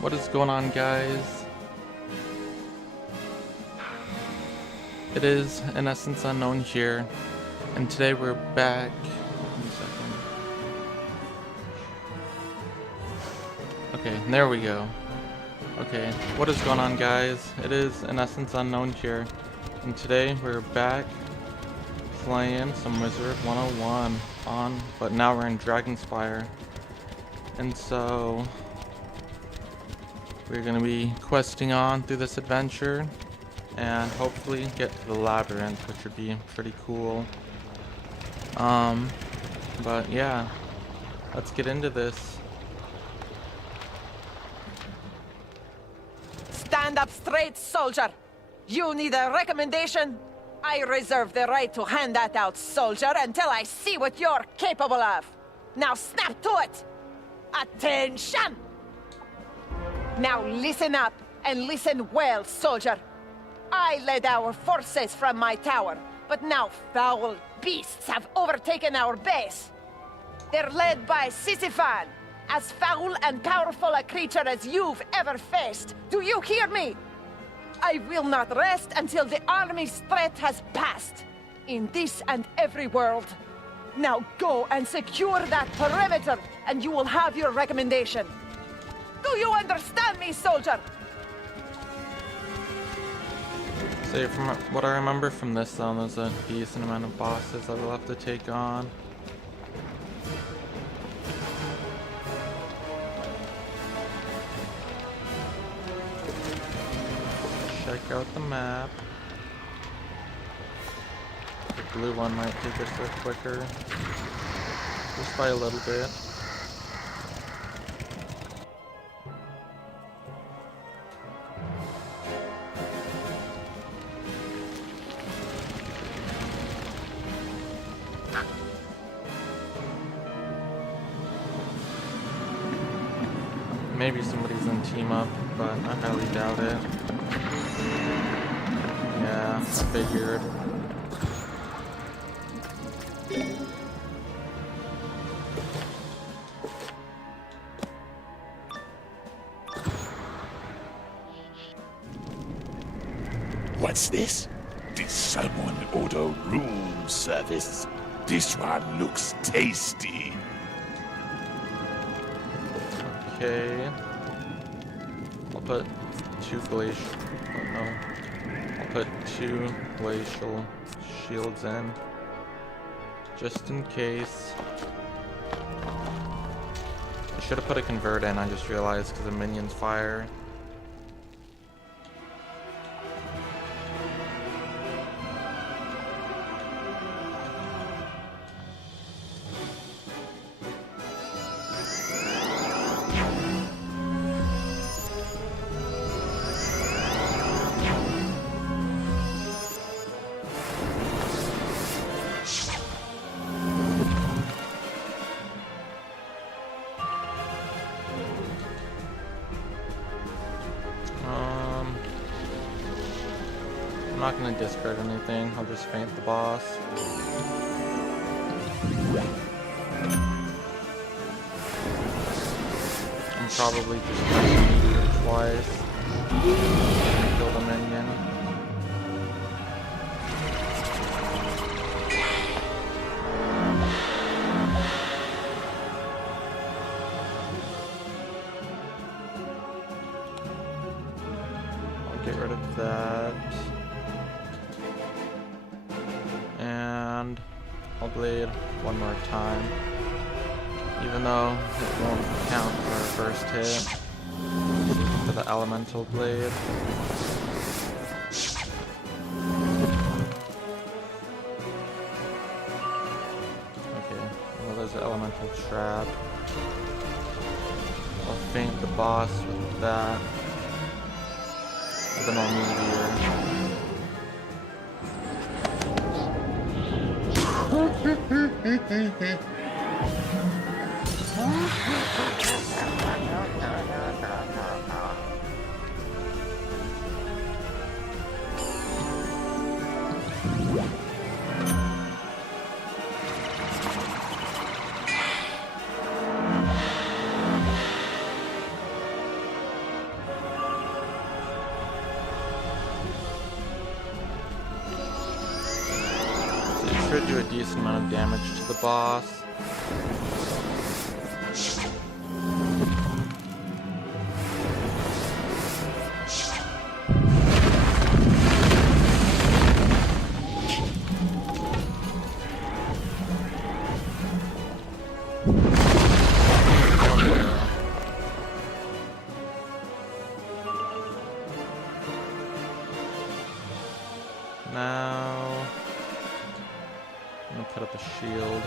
What is going on, guys? It is, in essence, Unknown here, and today we're back. One second. Okay, there we go. Okay, what is going on, guys? It is, in essence, Unknown here, and today we're back playing some Wizard101 but now we're in Dragonspyre, and so we're gonna be questing on through this adventure and hopefully get to the Labyrinth, which would be pretty cool. But yeah, let's get into this. Stand up straight, soldier! You need a recommendation? I reserve the right to hand that out, soldier, until I see what you're capable of. Now snap to it! Attention! Now listen up, and listen well, soldier. I led our forces from my tower, but now foul beasts have overtaken our base. They're led by Sisyphon, as foul and powerful a creature as you've ever faced. Do you hear me? I will not rest until the army's threat has passed, in this and every world. Now go and secure that perimeter, and you will have your recommendation. Do you understand me, soldier? So from what I remember from this zone, there's a decent amount of bosses that we'll have to take on. Check out the map. The blue one might take us there quicker, just by a little bit. Maybe somebody's in team up, but I highly doubt it. Yeah, I figured. What's this? Did someone order room service? This one looks tasty. Okay. I'll put two glacial shields in, just in case. I should have put a convert in, I just realized, because the minions fire. I'm not gonna discard anything, I'll just feint the boss. I'm probably just pressing meteor twice. Kill the minion. I'll get rid of that. And I'll blade one more time, even though it won't count for our first hit for the elemental blade. Okay, well, there's an elemental trap. I'll feint the boss with that, and then I'll meteor. should do a decent amount of damage to the boss. Now, I'm gonna put up a shield.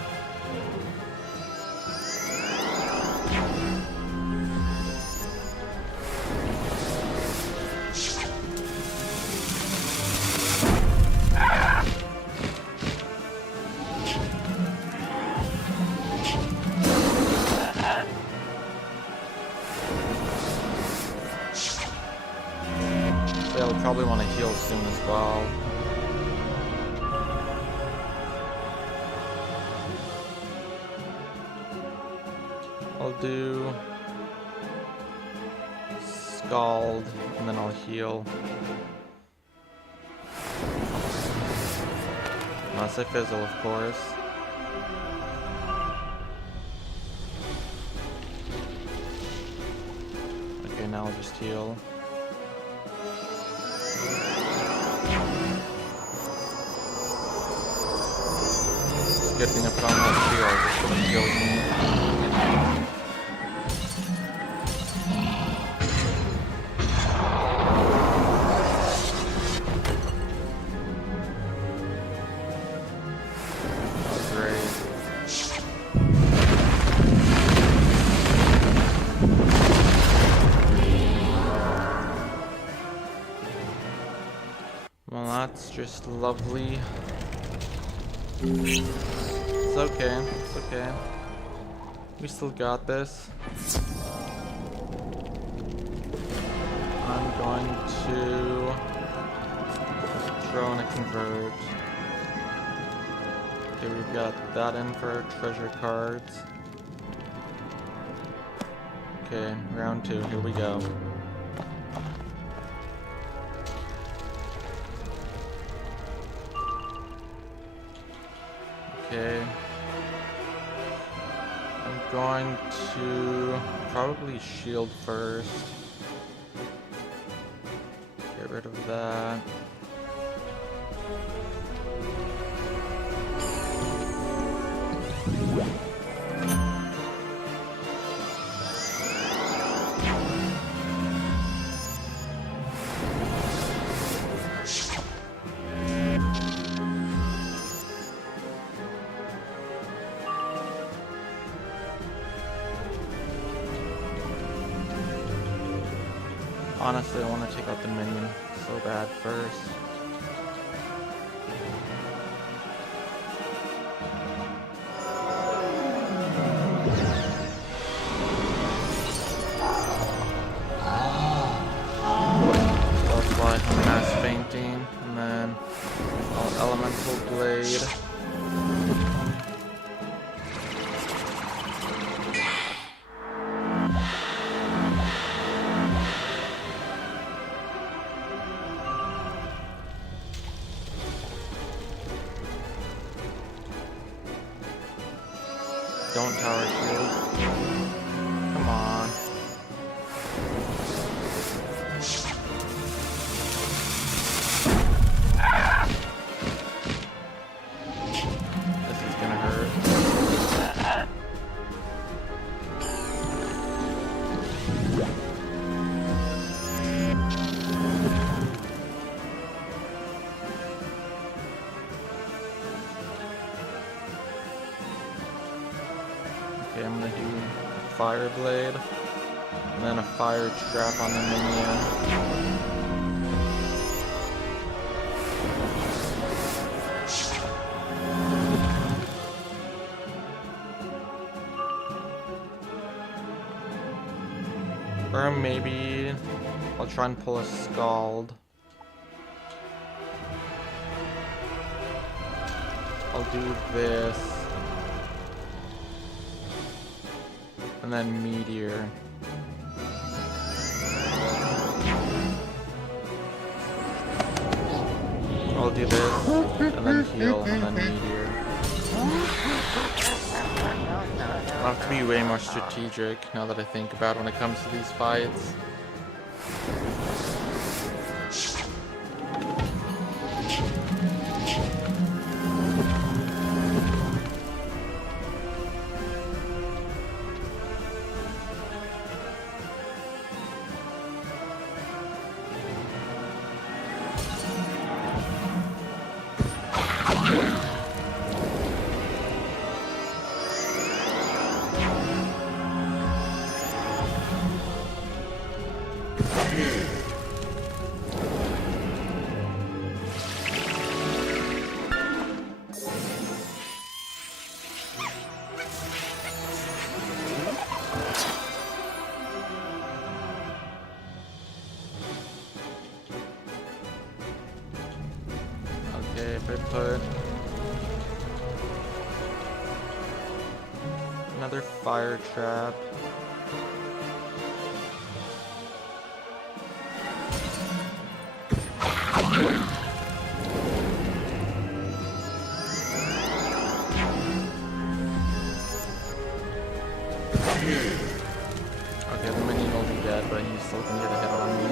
They'll probably want to heal soon as well. I'll do Scald, and then I'll heal. Unless I fizzle, of course. Okay, now I'll just heal. It's a good thing I put on that shield, just so it heals me. Well, that's just lovely. It's okay, it's okay. We still got this. I'm going to throw in a convert. Okay, we've got that in for our treasure cards. Okay, round 2, here we go. Okay. I'm going to probably shield first. Get rid of that. Honestly, I want to take out the minion so bad first. So that's why I'm mass fainting, and then I'll elemental blade. Don't tower shield. Come on. This is gonna hurt. Okay, I'm gonna do Fire Blade, and then a Fire Trap on the minion. Or maybe I'll try and pull a Scald. I'll do this. And then Meteor. I'll do this, and then heal, and then Meteor. I'll have to be way more strategic now that I think about it when it comes to these fights. Okay, if I put another fire trap. Okay, the minion will be dead, but he's still gonna get a hit on me.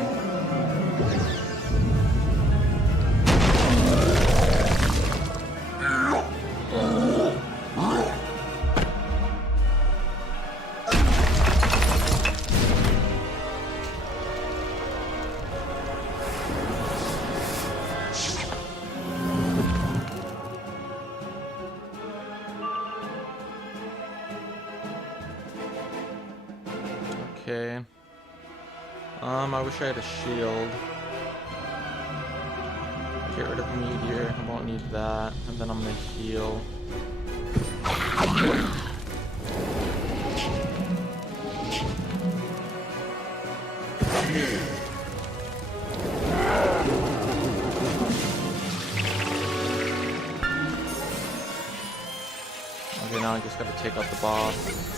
Okay. I wish I had a shield. Get rid of meteor. I won't need that. And then I'm gonna heal. Okay, now I just gotta take out the boss.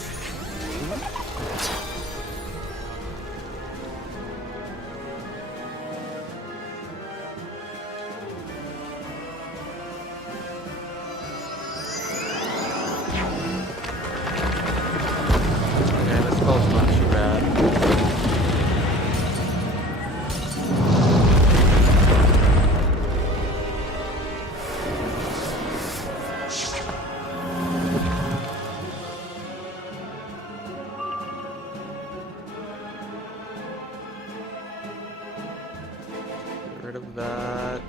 Rid of that.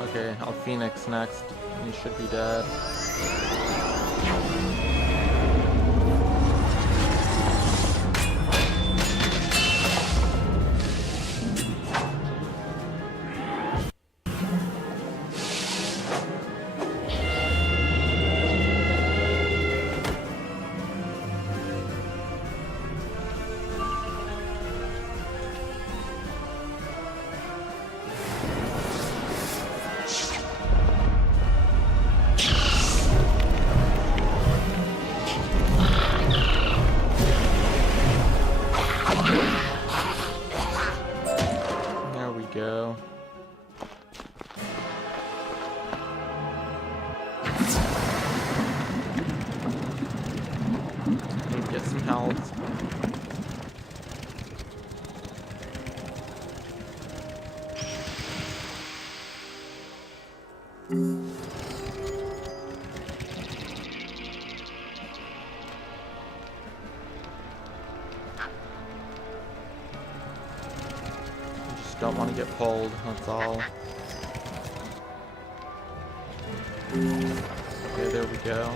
Okay, I'll Phoenix next. He should be dead. Go. Get some health. Don't want to get pulled, that's all. Okay, there we go.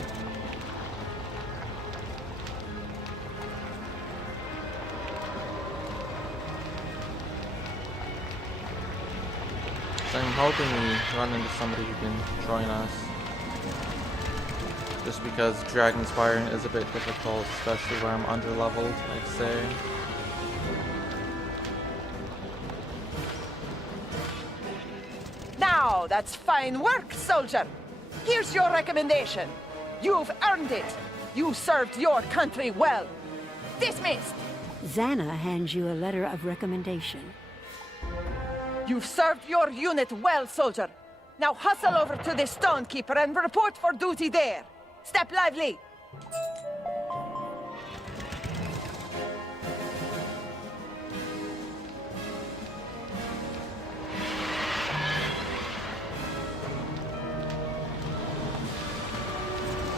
So I'm hoping we run into somebody who can join us. Just because Dragonspyre is a bit difficult, especially where I'm under-leveled, I'd say. Now, that's fine work, soldier. Here's your recommendation. You've earned it. You served your country well. Dismissed. Xana hands you a letter of recommendation. You've served your unit well, soldier. Now hustle over to the Stonekeeper and report for duty there. Step lively.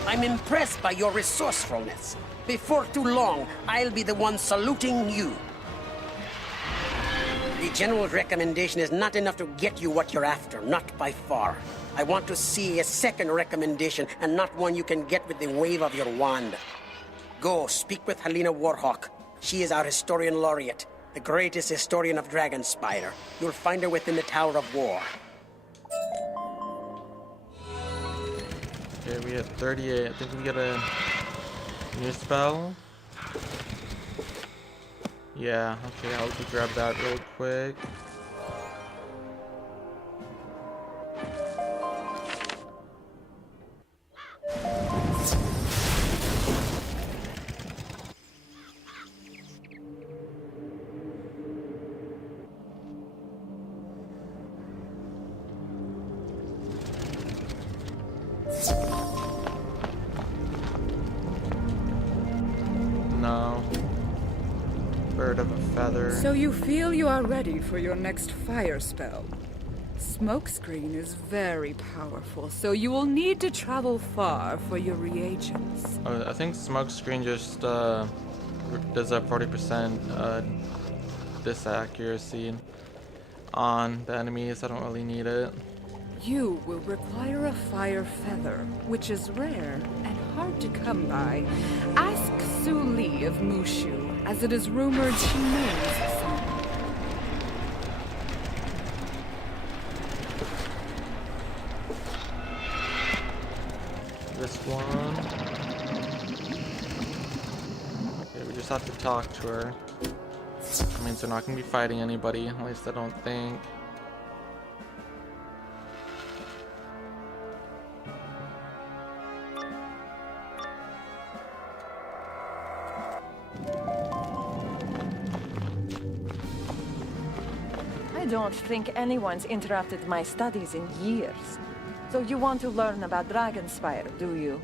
I'm impressed by your resourcefulness. Before too long, I'll be the one saluting you. The General's recommendation is not enough to get you what you're after, not by far. I want to see a second recommendation, and not one you can get with the wave of your wand. Go, speak with Helena Warhawk. She is our historian laureate, the greatest historian of Dragonspyre. You'll find her within the Tower of War. Okay, we had 38. I think we get a new spell. Yeah, okay, I'll just grab that real quick. No. Bird of a feather. So you feel you are ready for your next fire spell. Smokescreen is very powerful, so you will need to travel far for your reagents. Oh, I think smokescreen just does a 40% disaccuracy on the enemies. I don't really need it. You will require a fire feather, which is rare and hard to come by. Ask Su Li of Mushu, as it is rumored she knows some. This one. Okay, we just have to talk to her. That means we're not going to be fighting anybody, at least I don't think. I don't think anyone's interrupted my studies in years. So you want to learn about Dragonspyre, do you?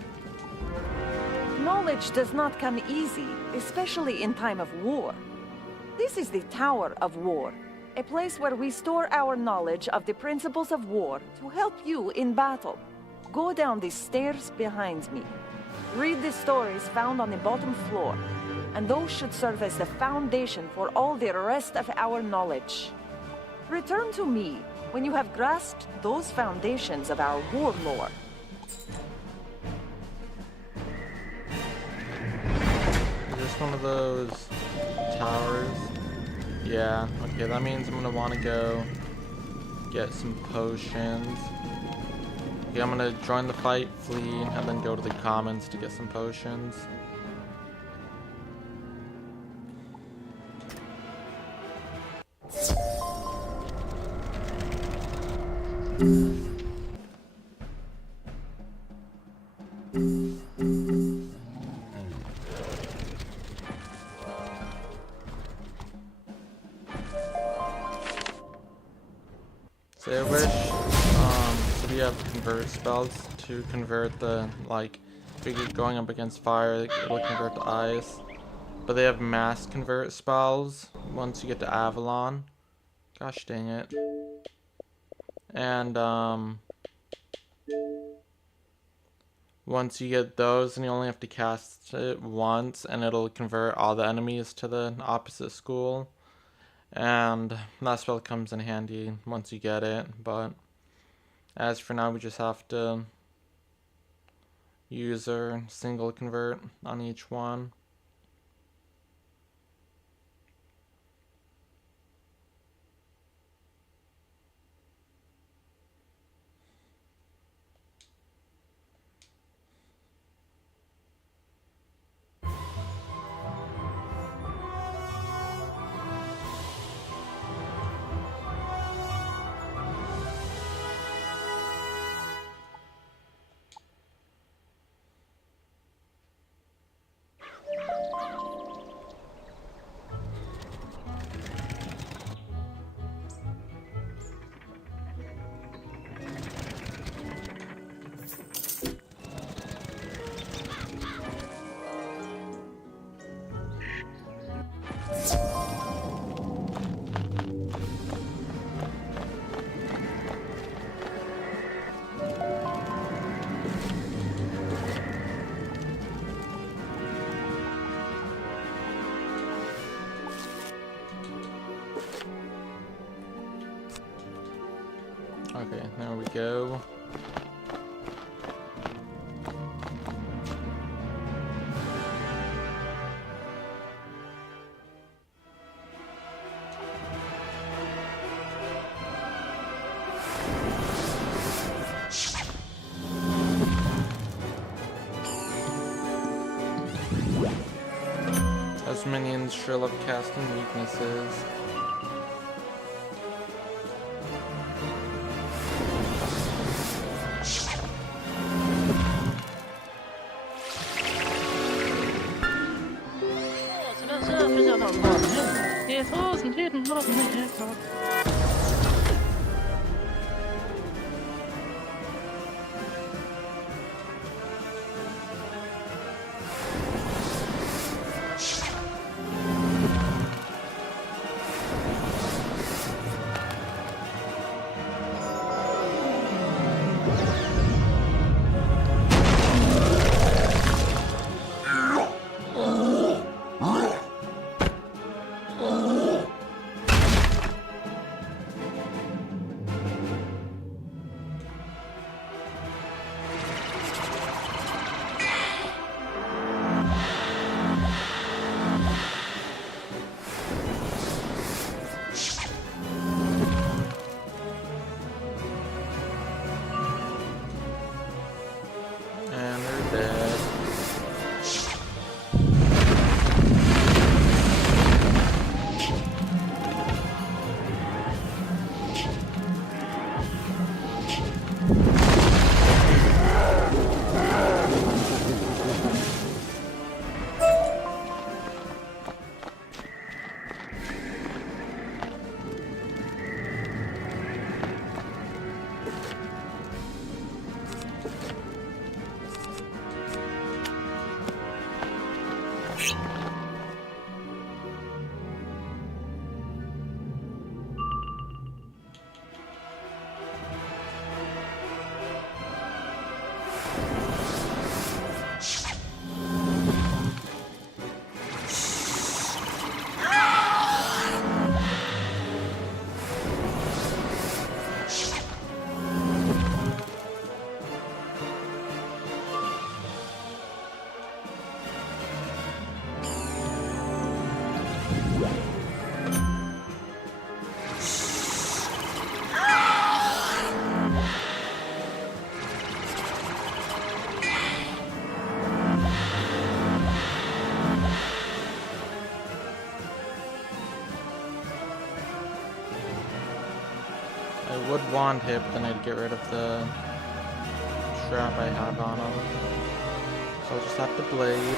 Knowledge does not come easy, especially in time of war. This is the Tower of War, a place where we store our knowledge of the principles of war to help you in battle. Go down the stairs behind me. Read the stories found on the bottom floor, and those should serve as the foundation for all the rest of our knowledge. Return to me when you have grasped those foundations of our war lore. Is this one of those towers? Yeah, okay, that means I'm gonna want to go get some potions. Okay, I'm gonna join the fight, flee, and then go to the commons to get some potions. So I wish, so we have convert spells to convert the, like, if you're going up against fire, it'll convert to ice. But they have mass convert spells once you get to Avalon. Gosh dang it. And, once you get those, then you only have to cast it once, and it'll convert all the enemies to the opposite school. And that spell comes in handy once you get it, but as for now, we just have to use our single convert on each one. Okay, there we go. Those minions sure love casting weaknesses. And they're dead. I would wand hit, but then I'd get rid of the trap I have on him. So I'll just have the blade.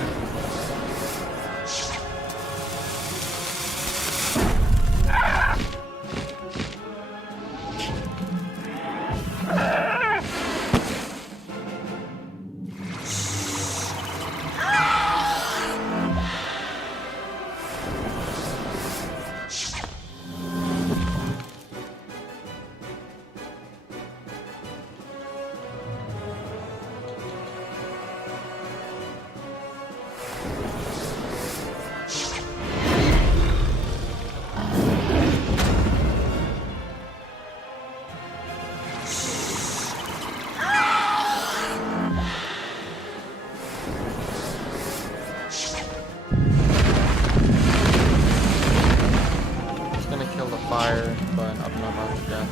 Fire, but I don't know about the death.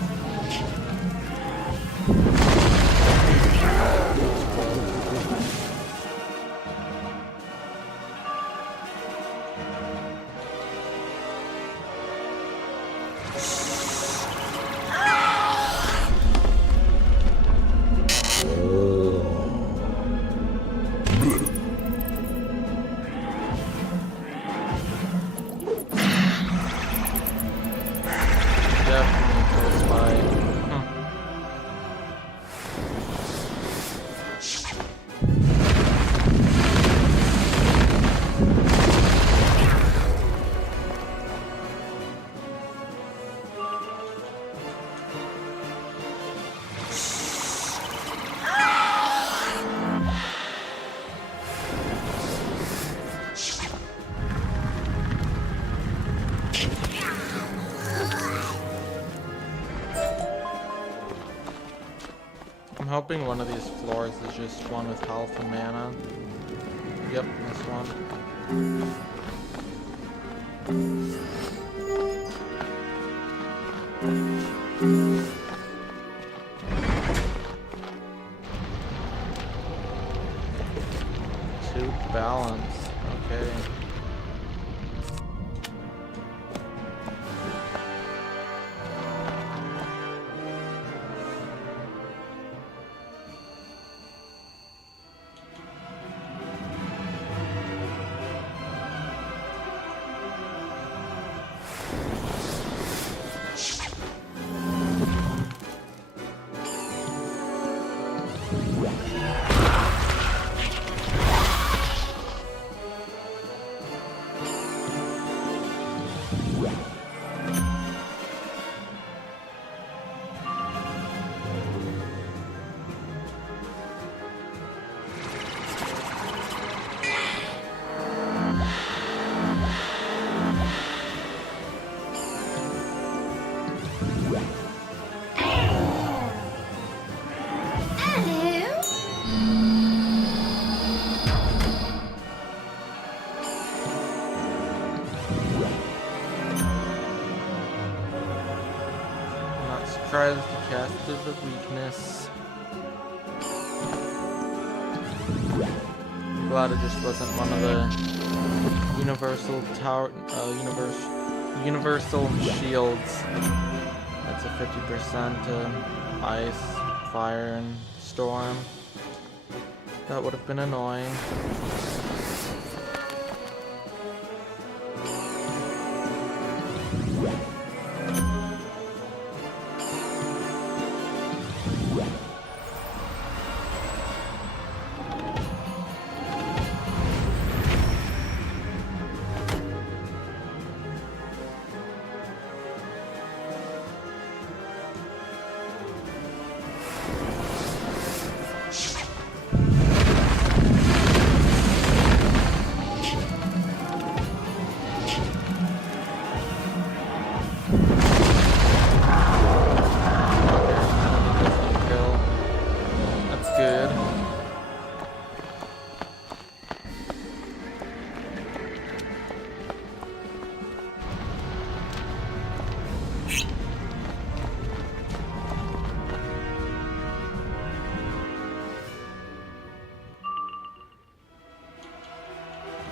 hoping one of these floors is just one with health and mana. Yep, this one. Two balance. Okay. Surprised the cast is a weakness. Glad it just wasn't one of the universal tower, universal shields. That's a 50% ice, fire, and storm. That would have been annoying.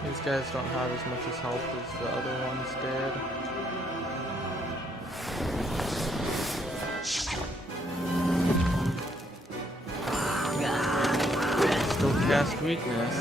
These guys don't have as much as health as the other ones did. Still cast weakness.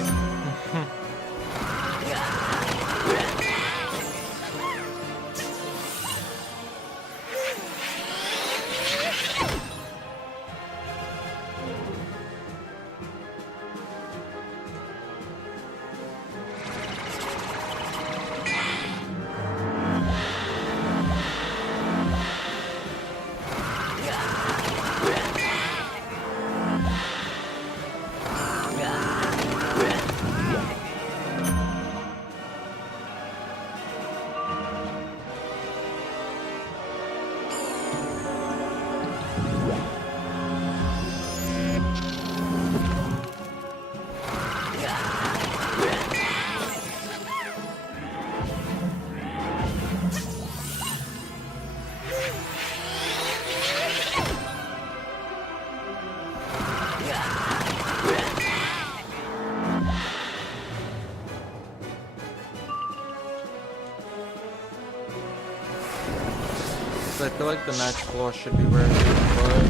I feel like the next floor should be where we play.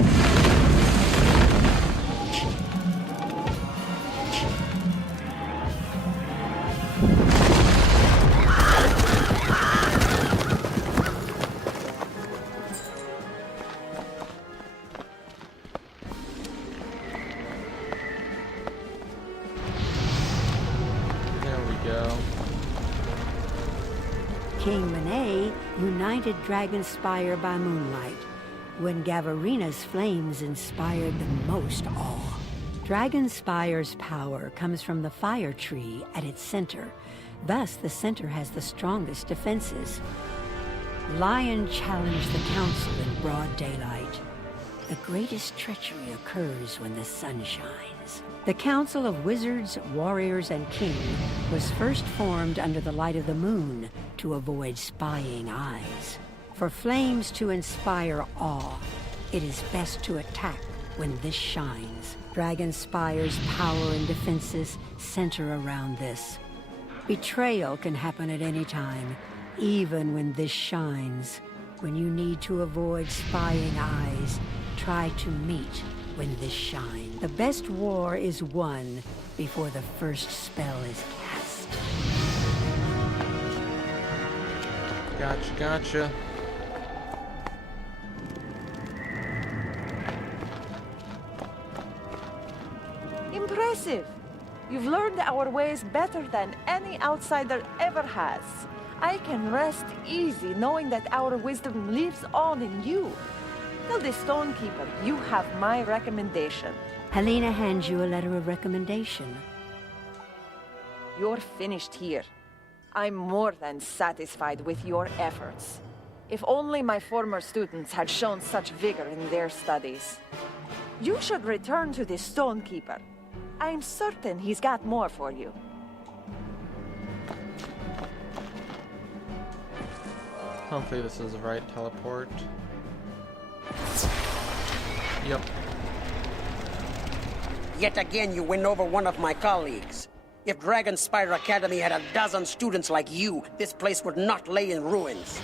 King Monet united Dragonspyre by moonlight, when Gavarina's flames inspired the most awe. Dragonspire's power comes from the fire tree at its center. Thus, the center has the strongest defenses. Lion challenged the council in broad daylight. The greatest treachery occurs when the sun shines. The Council of Wizards, Warriors, and King was first formed under the light of the moon to avoid spying eyes. For flames to inspire awe, it is best to attack when this shines. Dragonspyre's power and defenses center around this. Betrayal can happen at any time, even when this shines. When you need to avoid spying eyes, try to meet when this shines. The best war is won before the first spell is cast. Gotcha. Impressive. You've learned our ways better than any outsider ever has. I can rest easy knowing that our wisdom lives on in you. Tell the Stonekeeper you have my recommendation. Helena hands you a letter of recommendation. You're finished here. I'm more than satisfied with your efforts. If only my former students had shown such vigor in their studies. You should return to the Stonekeeper. I'm certain he's got more for you. Hopefully this is the right teleport. Yep. Yet again, you win over one of my colleagues. If Dragonspyre Academy had a dozen students like you, this place would not lay in ruins.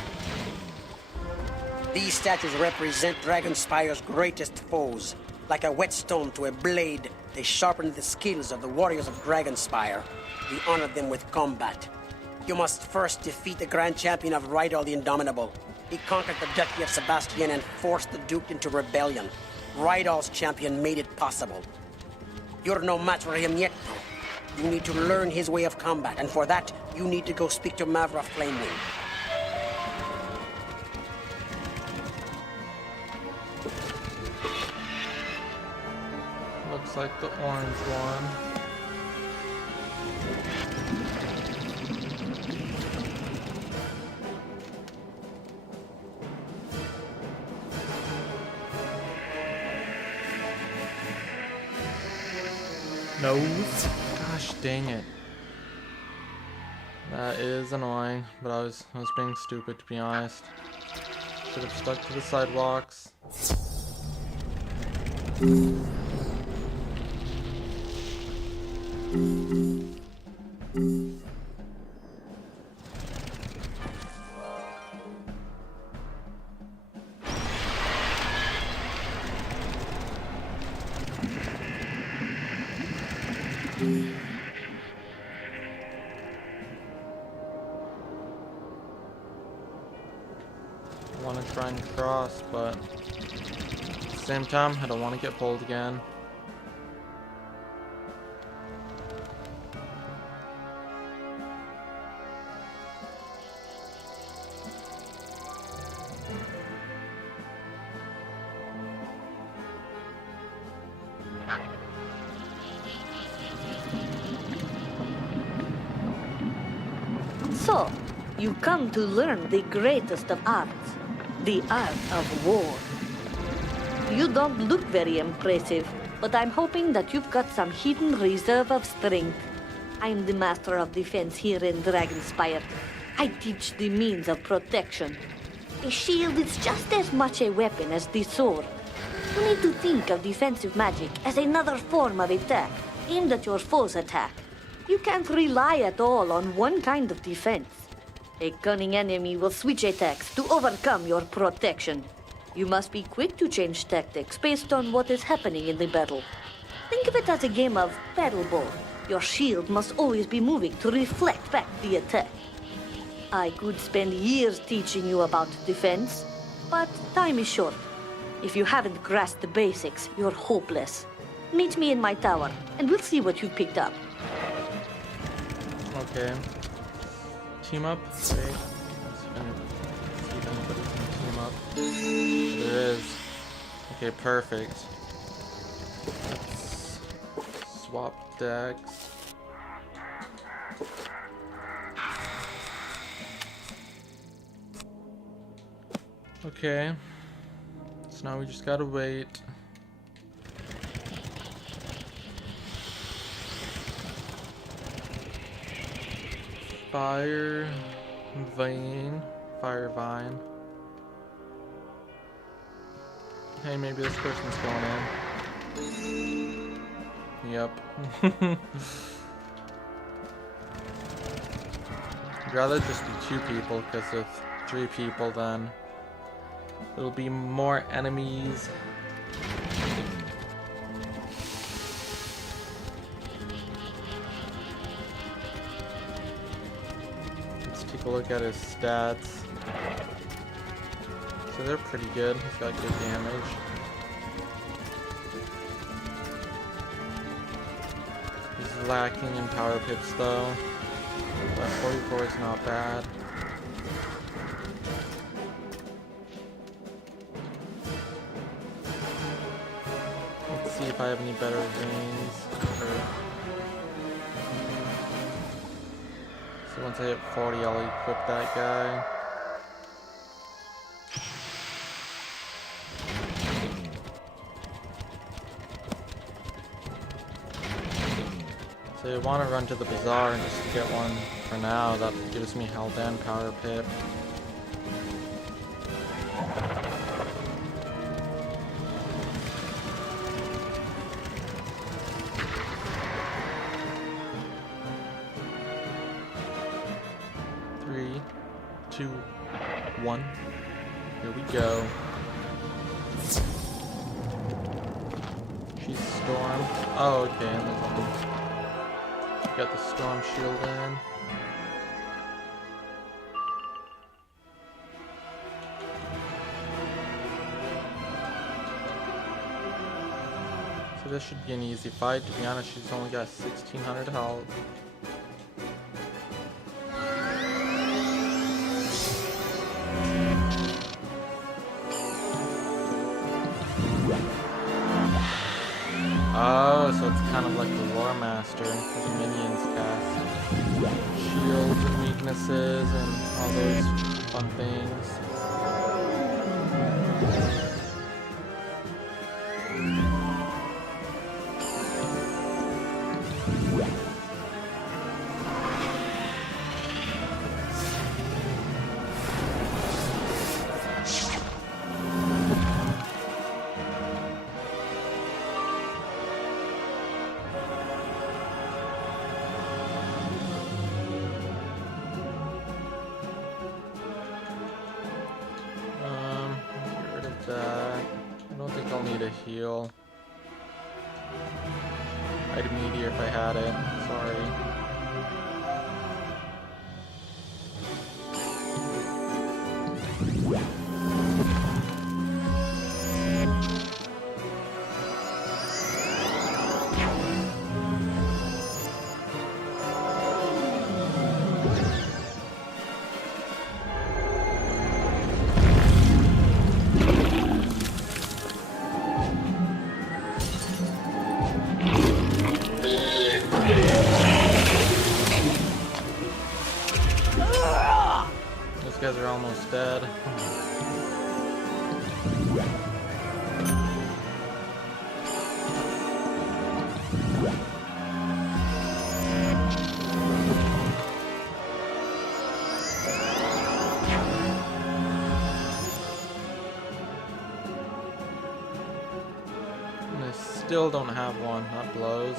These statues represent Dragonspyre's greatest foes. Like a whetstone to a blade, they sharpen the skills of the warriors of Dragonspyre. We honor them with combat. You must first defeat the Grand Champion of Rydal the Indomitable. He conquered the Duchy of Sebastian and forced the Duke into rebellion. Rydal's champion made it possible. You're no match for him yet, though. You need to learn his way of combat, and for that, you need to go speak to Mavra Flamewing. Looks like the orange one. Nose. Gosh dang it. That is annoying, but I was being stupid, to be honest. Should have stuck to the sidewalks. I want to try and cross, but at the same time, I don't want to get pulled again. So, you come to learn the greatest of arts, the art of war. You don't look very impressive, but I'm hoping that you've got some hidden reserve of strength. I'm the master of defense here in Dragonspyre. I teach the means of protection. A shield is just as much a weapon as the sword. You need to think of defensive magic as another form of attack, aimed at your foe's attack. You can't rely at all on one kind of defense. A cunning enemy will switch attacks to overcome your protection. You must be quick to change tactics based on what is happening in the battle. Think of it as a game of battle ball. Your shield must always be moving to reflect back the attack. I could spend years teaching you about defense, but time is short. If you haven't grasped the basics, you're hopeless. Meet me in my tower, and we'll see what you picked up. Okay. Team up? Wait. See if anybody can team up. There is. Okay, perfect. Let's swap decks. Okay. So now we just gotta wait. Fire vine. Hey, maybe this person's going in. Yep. I'd rather just be 2 people, because with 3 people then there'll be more enemies. Let's take a look at his stats. So they're pretty good. He's got good damage. He's lacking in power pips though. But 44 is not bad. Let's see if I have any better rings. So once I hit 40, I'll equip that guy. So I want to run to the bazaar and just get one for now. That gives me health and power pip. Three, 2, 1. Here we go. She's Storm. Oh, okay. And there's got the storm shield in. So this should be an easy fight. To be honest, she's only got 1600 health. Oh, so it's kind of like the Lore Master, where the minions cast shields and weaknesses and all those fun things. Get rid of that. I don't think I'll need a heal. I'd meteor if I had it. Sorry. Those guys are almost dead. And I still don't have one. That blows.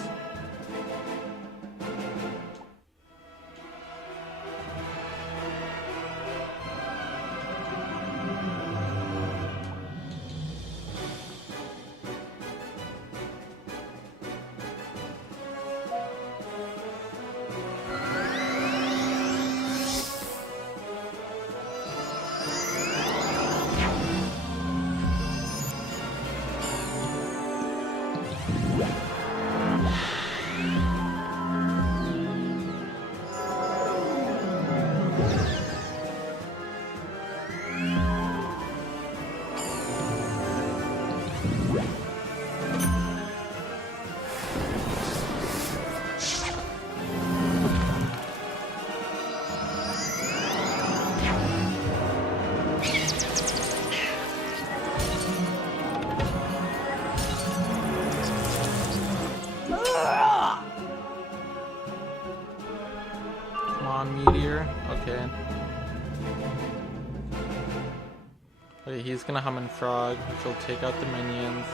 Wait, he's gonna hum and frog, which will take out the minions.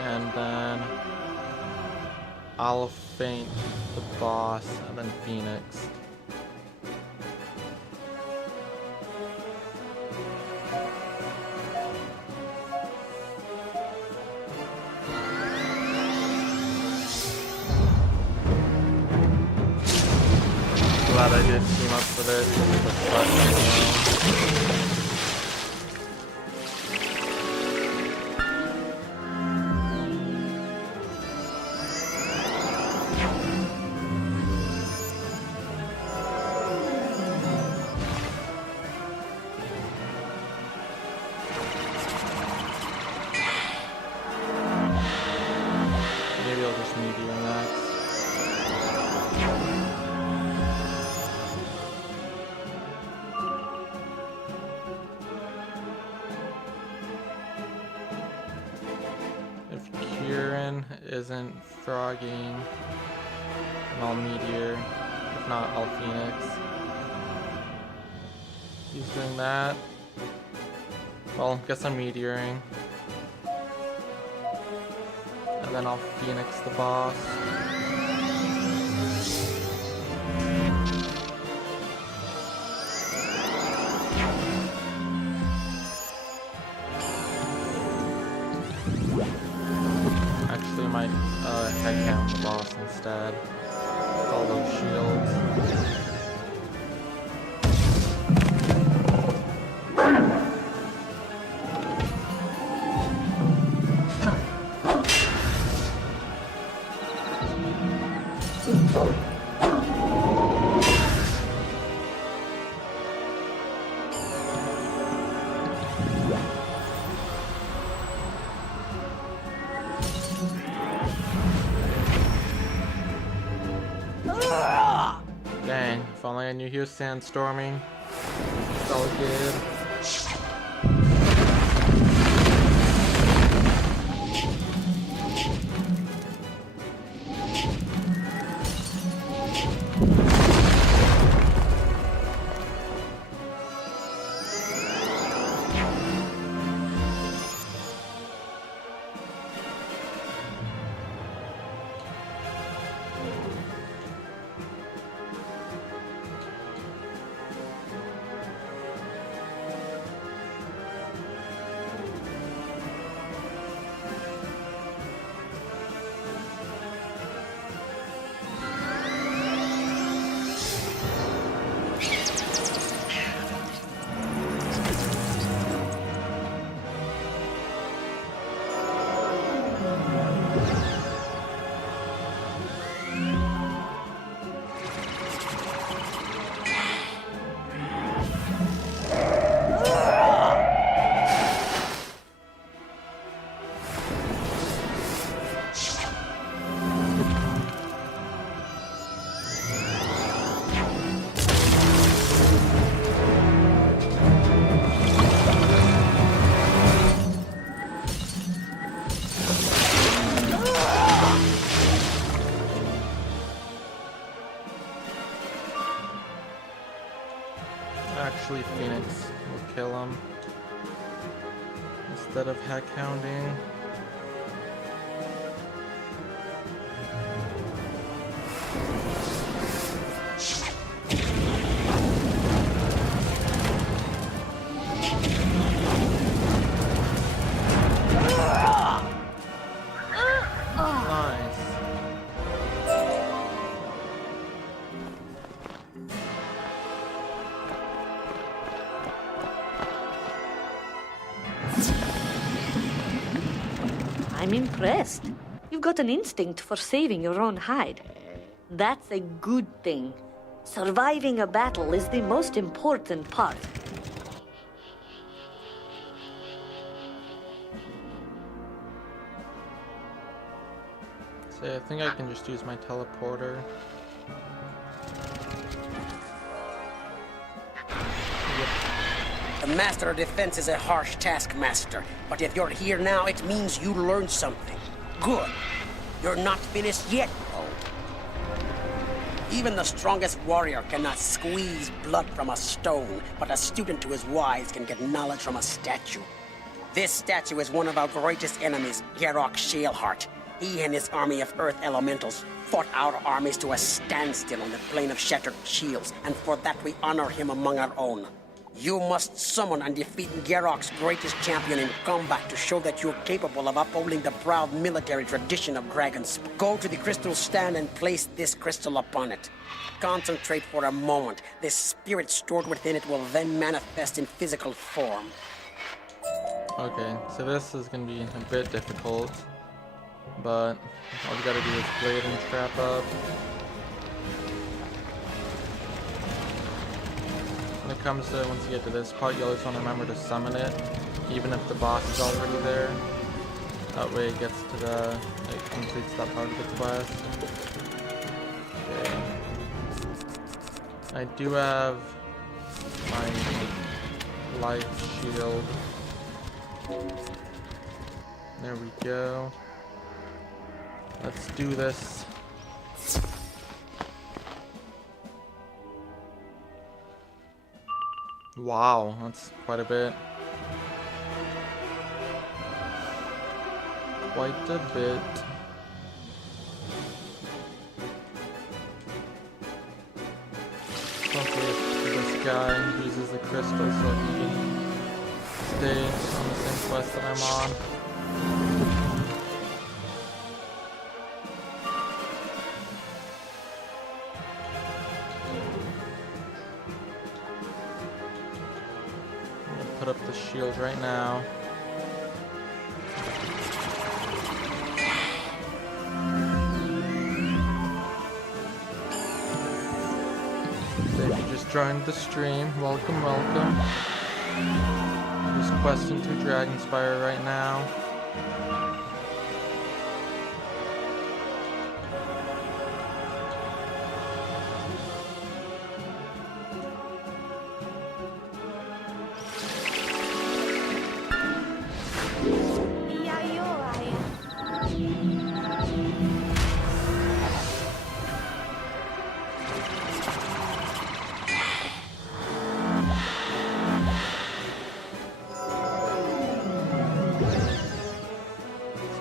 And then I'll faint the boss and then Phoenix. Glad I did team up for this. Maybe I'll just meteor next. Isn't frogging, and I'll meteor. If not, I'll Phoenix. He's doing that. Well, guess I'm meteoring. And then I'll Phoenix the boss. Might head count the boss instead with all those shields. Dang, if only I knew he was sandstorming. It's all good. Actually, Phoenix will kill him instead of heck hounding. I'm impressed. You've got an instinct for saving your own hide. That's a good thing. Surviving a battle is the most important part. So I think I can just use my teleporter. The Master of Defense is a harsh taskmaster, but if you're here now, it means you learned something. Good. You're not finished yet, though. Even the strongest warrior cannot squeeze blood from a stone, but a student who is wise can get knowledge from a statue. This statue is one of our greatest enemies, Garrock Shaleheart. He and his army of earth elementals fought our armies to a standstill on the plain of shattered shields, and for that we honor him among our own. You must summon and defeat Garrock's greatest champion in combat to show that you're capable of upholding the proud military tradition of dragons. Go to the crystal stand and place this crystal upon it. Concentrate for a moment. The spirit stored within it will then manifest in physical form. Okay, so this is gonna be a bit difficult, but all we gotta do is blade and trap up. When it comes to, once you get to this part, you always want to remember to summon it, even if the boss is already there. That way it gets to the, it completes that part of the quest. Okay. I do have my life shield. There we go. Let's do this. Wow, that's quite a bit. Quite a bit. Hopefully this guy uses the crystal so he can stay on the same quest that I'm on. Put up the shield right now. So if you just joined the stream, welcome, welcome. Just questing through Dragonspyre right now.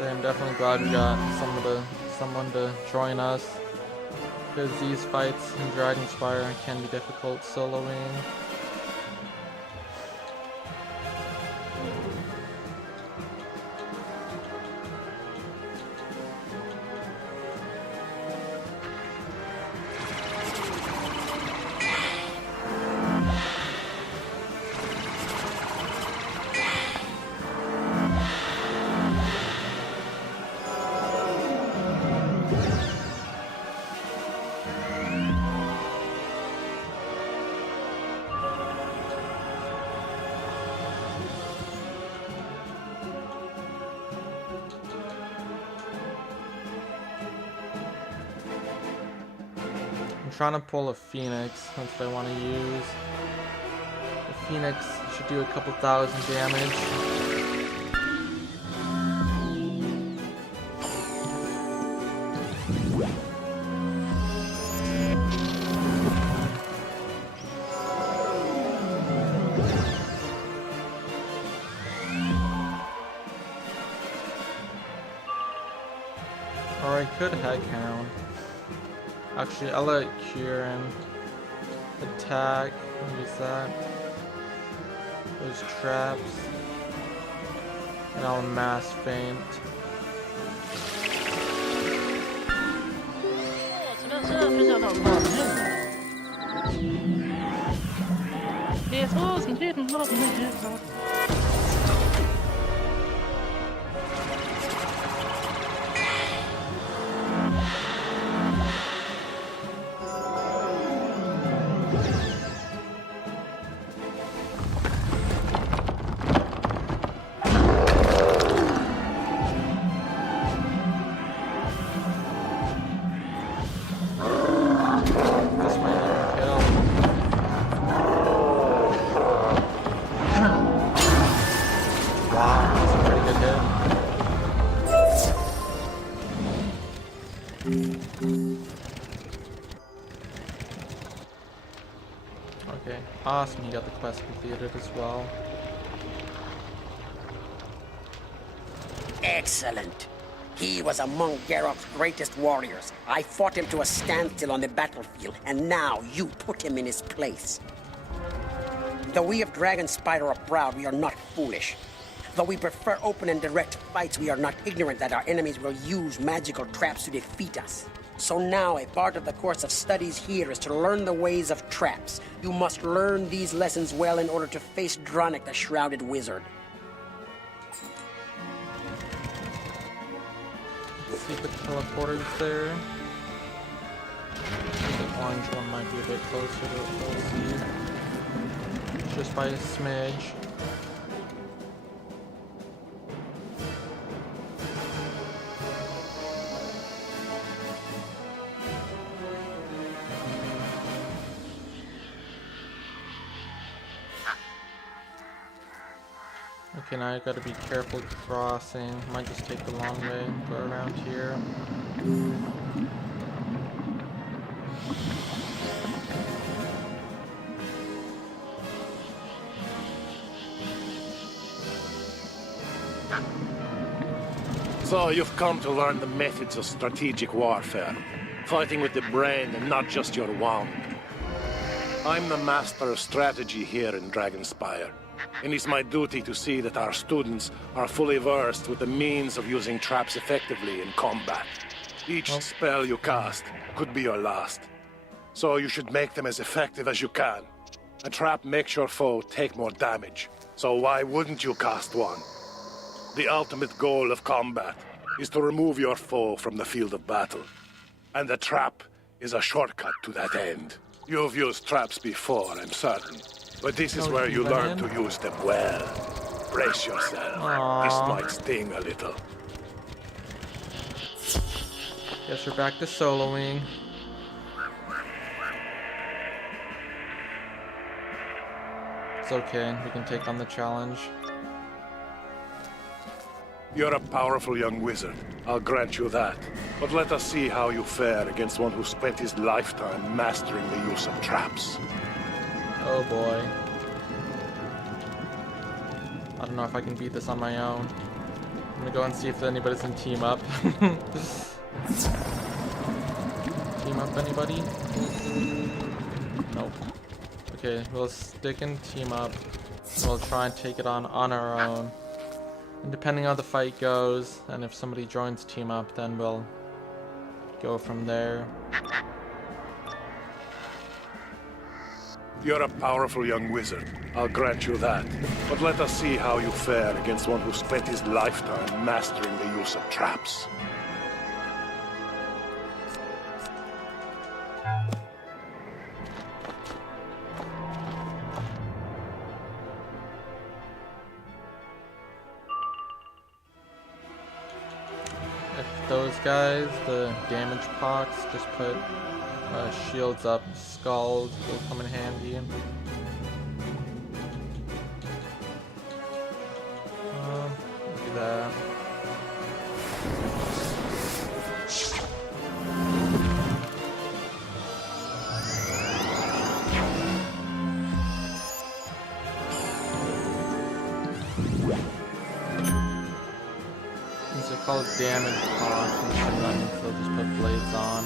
I'm definitely glad we got someone to join us, because these fights in Dragonspyre can be difficult soloing. I'm trying to pull a Phoenix, that's what I want to use. The Phoenix should do a couple thousand damage. Or I could Haghound. Actually, I'll let Kieran attack. Use that. Those traps. And I'll mass feint. Awesome, you got the quest completed as well. Excellent. He was among Geralt's greatest warriors. I fought him to a standstill on the battlefield, and now you put him in his place. Though we of Dragonspyre are proud, we are not foolish. Though we prefer open and direct fights, we are not ignorant that our enemies will use magical traps to defeat us. So now, a part of the course of studies here is to learn the ways of traps. You must learn these lessons well in order to face Dronic, the Shrouded Wizard. Secret teleporters there. The orange one might be a bit closer to full speed. Just by a smidge. Okay, now I gotta be careful crossing. Might just take the long way, go around here. So you've come to learn the methods of strategic warfare, fighting with the brain and not just your wand. I'm the master of strategy here in Dragonspyre, and it's my duty to see that our students are fully versed with the means of using traps effectively in combat. Each spell you cast could be your last, so you should make them as effective as you can. A trap makes your foe take more damage, so why wouldn't you cast one? The ultimate goal of combat is to remove your foe from the field of battle, and the trap is a shortcut to that end. You've used traps before, I'm certain, but this is where you learn to use them well. Brace yourself. This might sting a little. Guess we're back to soloing. It's okay, we can take on the challenge. You're a powerful young wizard, I'll grant you that. But let us see how you fare against one who spent his lifetime mastering the use of traps. Oh boy. I don't know if I can beat this on my own. I'm gonna go and see if anybody's in team up. Team up, anybody? Nope. Okay, we'll stick in team up. We'll try and take it on our own. And depending on how the fight goes, and if somebody joins team up, then we'll go from there. You're a powerful young wizard, I'll grant you that. But let us see how you fare against one who spent his lifetime mastering the use of traps. Those guys, the damage pox, just put shields up. Scald will come in handy. Look at that. These are called damage pox, and that means they'll just put blades on.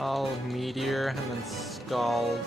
I'll meteor and then scald.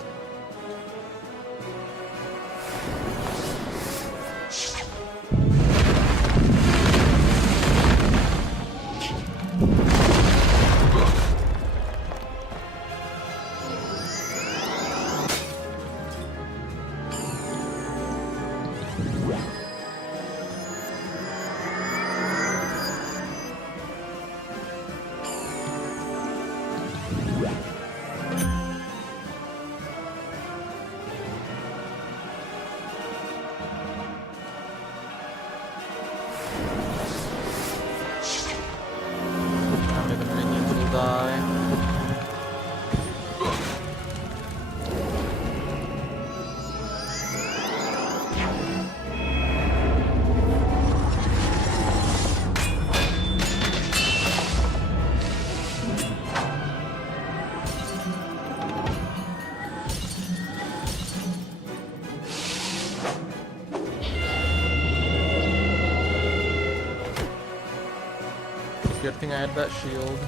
Good thing I had that shield.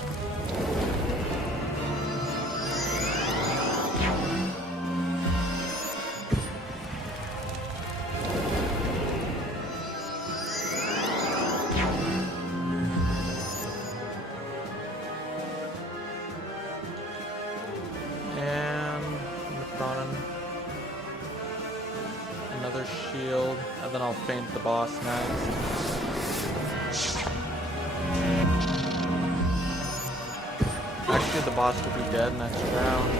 Another shield, and then I'll feint the boss next. Actually, the boss will be dead next round.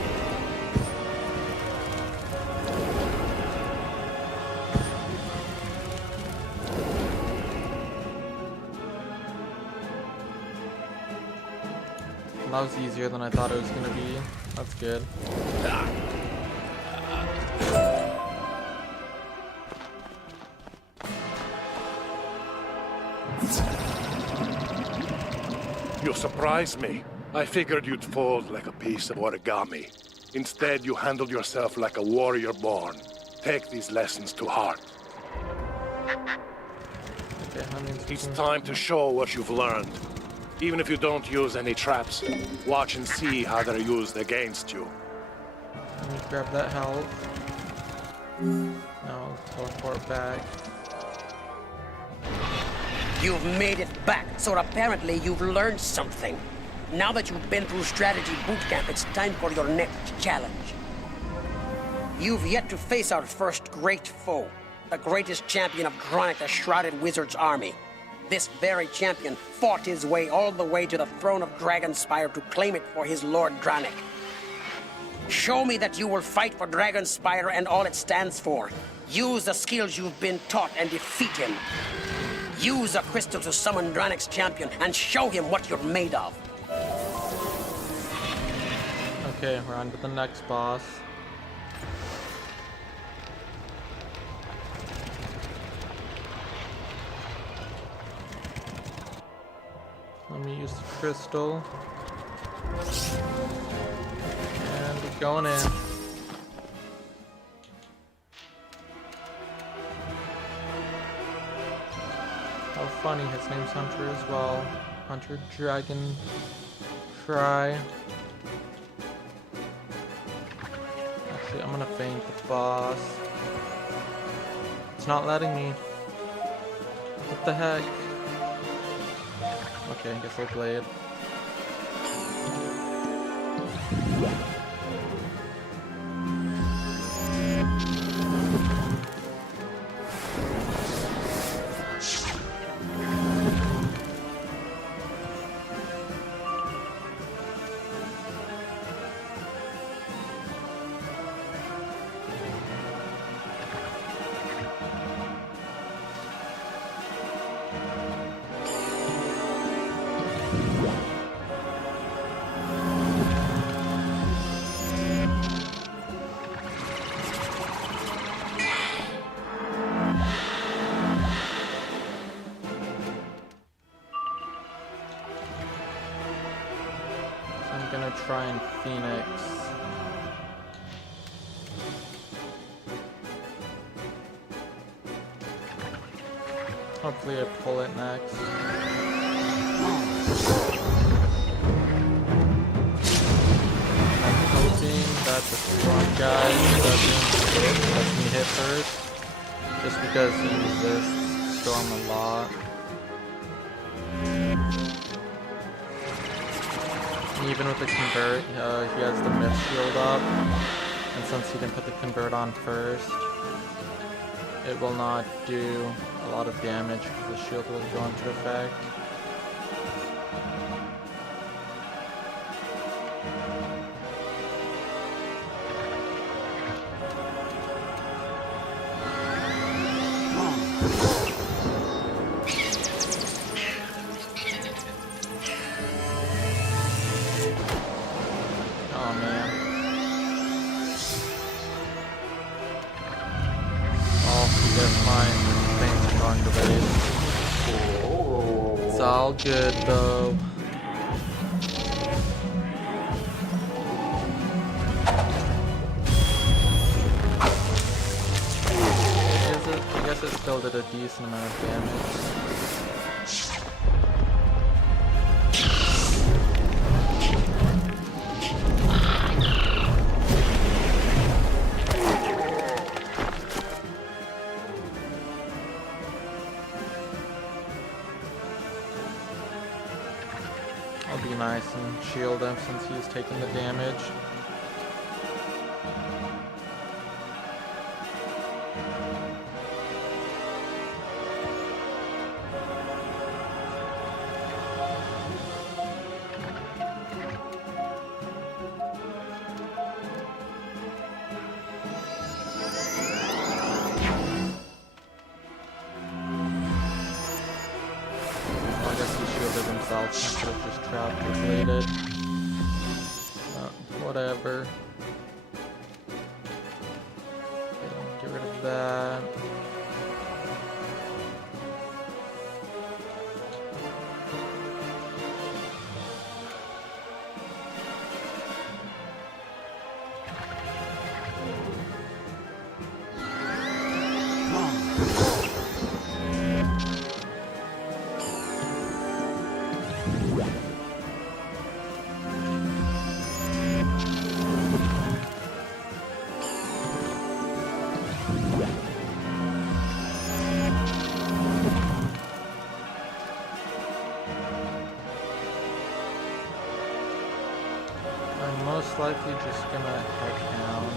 That was easier than I thought it was gonna be. That's good. You surprised me. I figured you'd fold like a piece of origami. Instead, you handled yourself like a warrior born. Take these lessons to heart. Okay, that means It's time to show what you've learned. Even if you don't use any traps, watch and see how they're used against you. Let me grab that health. Now I'll teleport back. You've made it back, so apparently you've learned something. Now that you've been through strategy boot camp, it's time for your next challenge. You've yet to face our first great foe, the greatest champion of Dronic, the Shrouded Wizard's army. This very champion fought his way all the way to the throne of Dragonspyre to claim it for his Lord Dronic. Show me that you will fight for Dragonspyre and all it stands for. Use the skills you've been taught and defeat him. Use a crystal to summon Dronic's champion and show him what you're made of. Okay, we're on to the next boss. Let me use the crystal. And we're going in. How funny, his name's Hunter as well. Hunter Dragon Cry. Actually, I'm gonna feint the boss. It's not letting me. What the heck? Okay, I guess I'll play it. I'm gonna try and Phoenix. Hopefully I pull it next. I'm hoping that the strong guy doesn't let me hit first, just because he resists Storm a lot. Even with the convert, he has the myth shield up, and since he didn't put the convert on first, it will not do a lot of damage because the shield will go into effect. It's all good though. I guess it still did a decent amount of damage. That'll be nice and shield him since he's taking the damage. I could have just trapped or bladed. Whatever. Okay, get rid of that. I'm most likely just gonna head down.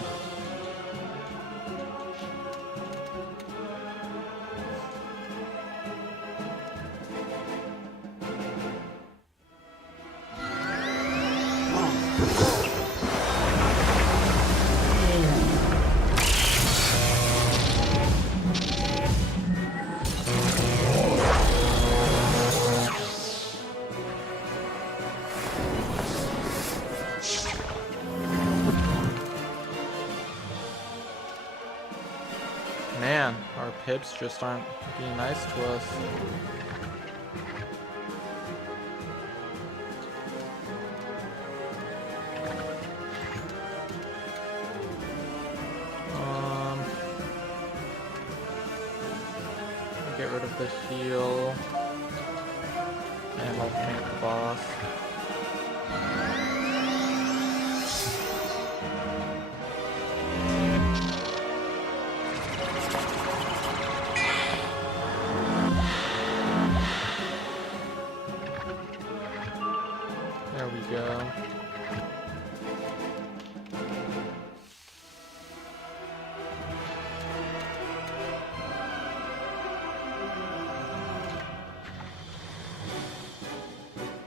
Man, our pips just aren't being nice to us. Get rid of the heal and I'll paint the boss. There we go.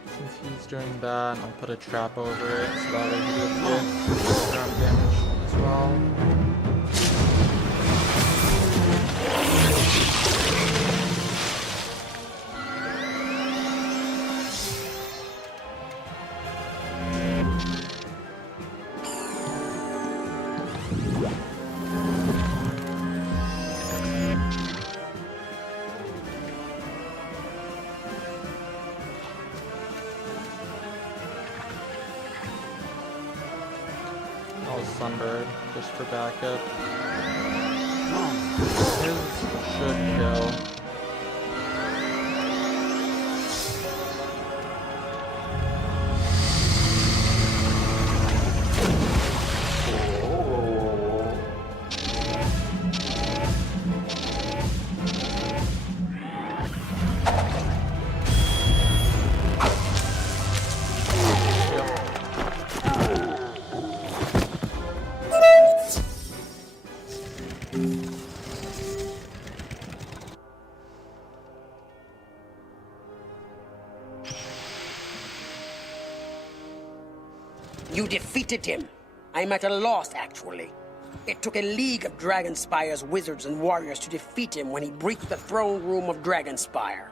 Since he's doing that, I'll put a trap over it so that way he doesn't get ground damage as well. Sunbird, just for backup. His should kill. You defeated him. I'm at a loss, actually. It took a league of Dragonspyre's wizards and warriors to defeat him when he breached the throne room of Dragonspyre.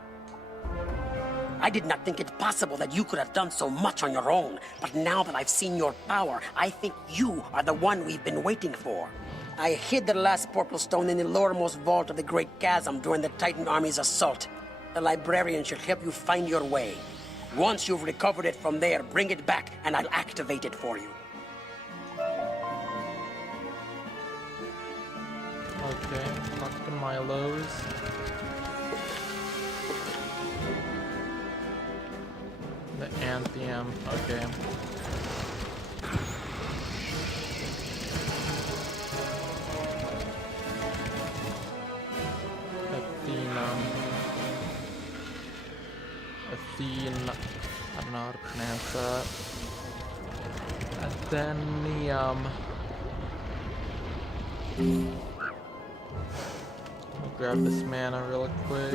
I did not think it possible that you could have done so much on your own, but now that I've seen your power, I think you are the one we've been waiting for. I hid the last portal stone in the lowermost vault of the Great Chasm during the Titan Army's assault. The librarian should help you find your way. Once you've recovered it from there, bring it back, and I'll activate it for you. Okay, talk to Milo's. The Anthem, okay. Athena. I don't know how to pronounce that. Athenium. I'll grab this mana real quick.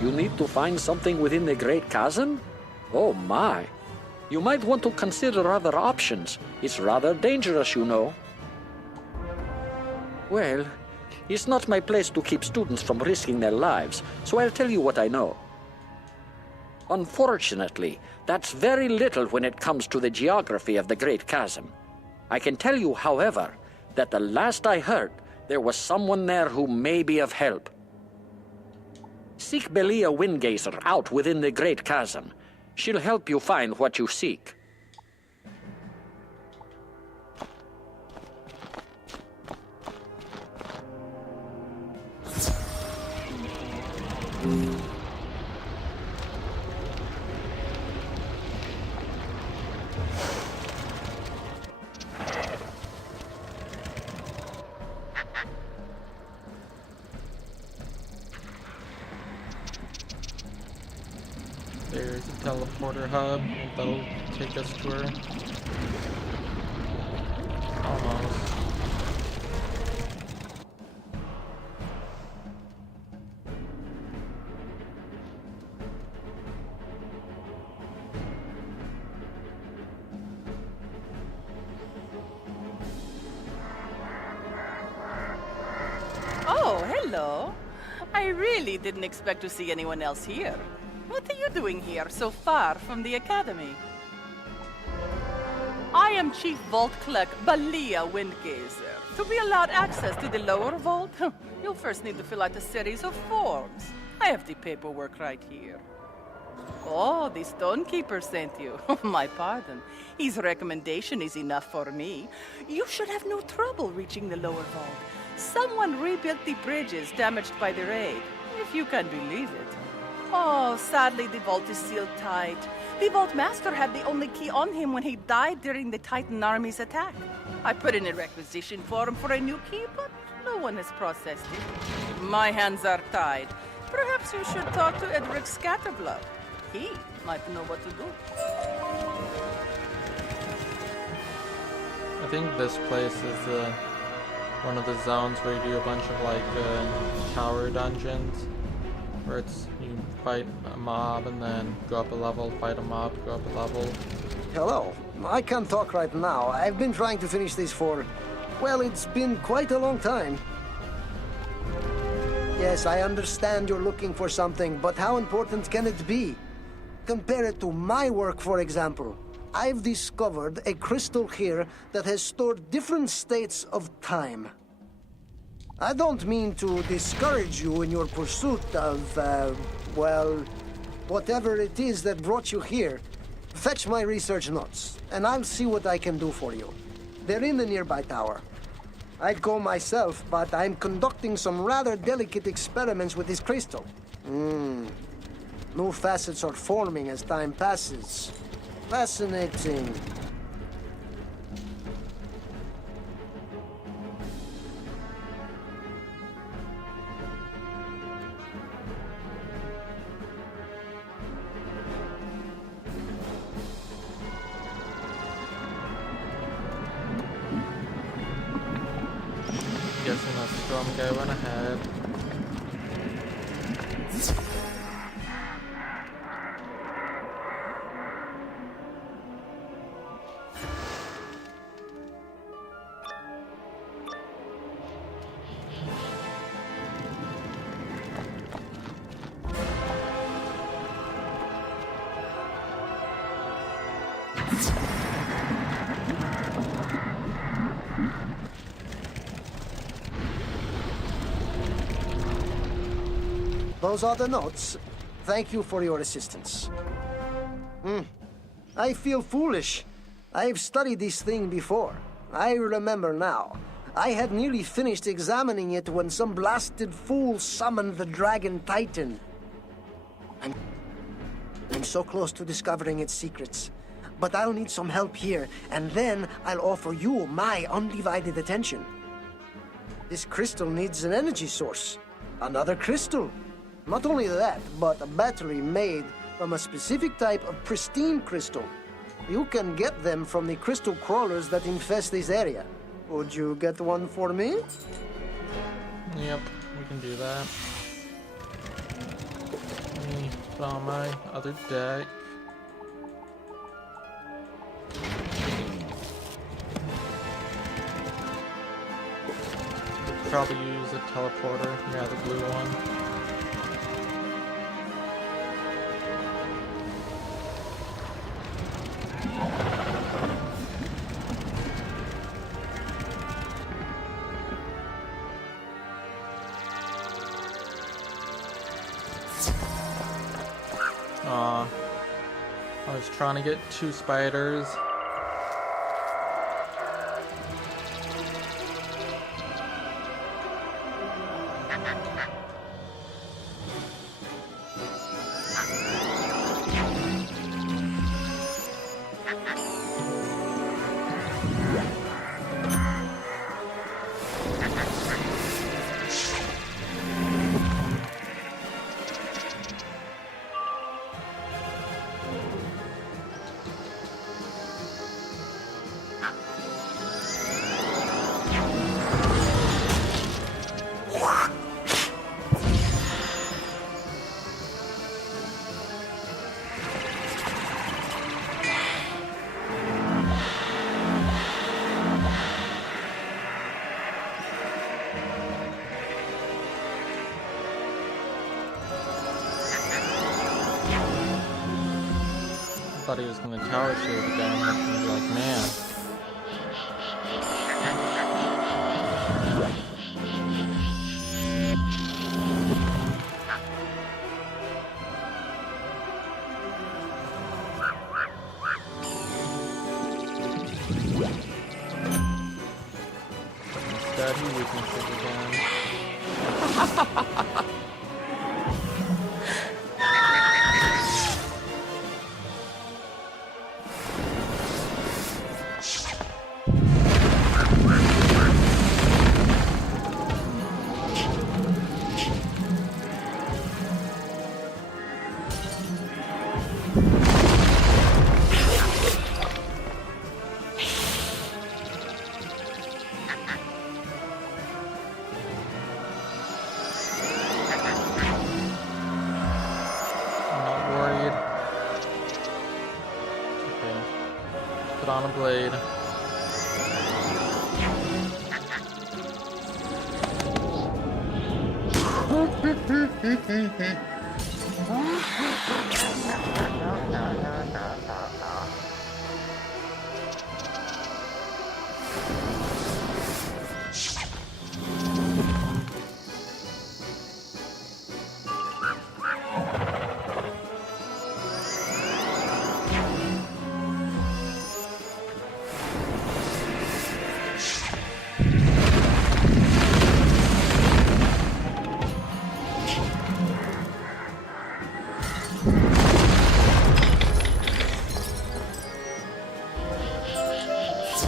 You need to find something within the Great Chasm? Oh my. You might want to consider other options. It's rather dangerous, you know. Well, it's not my place to keep students from risking their lives, so I'll tell you what I know. Unfortunately, that's very little when it comes to the geography of the Great Chasm. I can tell you, however, that the last I heard, there was someone there who may be of help. Seek Belia Windgazer out within the Great Chasm. She'll help you find what you seek. There's a teleporter hub that'll take us to her. Almost. Oh, hello. I really didn't expect to see anyone else here. What are you doing here, so far from the Academy? I am Chief Vault Clerk Belia Windgazer. To be allowed access to the lower vault, you'll first need to fill out a series of forms. I have the paperwork right here. Oh, the Stonekeeper sent you. My pardon. His recommendation is enough for me. You should have no trouble reaching the lower vault. Someone rebuilt the bridges damaged by the raid, if you can believe it. Oh, sadly, the vault is sealed tight. The Vault Master had the only key on him when he died during the Titan army's attack. I put in a requisition form for a new key, but no one has processed it. My hands are tied. Perhaps you should talk to Edric Scatterblood. He might know what to do. I think this place is one of the zones where you do a bunch of like tower dungeons, where it's you fight a mob and then go up a level, fight a mob, go up a level. Hello. I can't talk right now. I've been trying to finish this for, well, it's been quite a long time. Yes, I understand you're looking for something, but how important can it be? Compare it to my work, for example. I've discovered a crystal here that has stored different states of time. I don't mean to discourage you in your pursuit of, well, whatever it is that brought you here. Fetch my research notes, and I'll see what I can do for you. They're in the nearby tower. I'd go myself, but I'm conducting some rather delicate experiments with this crystal. New facets are forming as time passes. Fascinating. Guessing that Storm guy went ahead. Those are the notes. Thank you for your assistance. I feel foolish. I've studied this thing before. I remember now. I had nearly finished examining it when some blasted fool summoned the Dragon Titan. I'm so close to discovering its secrets. But I'll need some help here, and then I'll offer you my undivided attention. This crystal needs an energy source. Another crystal. Not only that, but a battery made from a specific type of pristine crystal. You can get them from the crystal crawlers that infest this area. Would you get one for me? Yep, we can do that. Let me put on my other deck. Probably use a teleporter. Yeah, the blue one. Aw. I was trying to get 2 spiders. I thought he was gonna tower shield again. I was gonna be like, man. Instead, he weaknesses again. Put on a blade.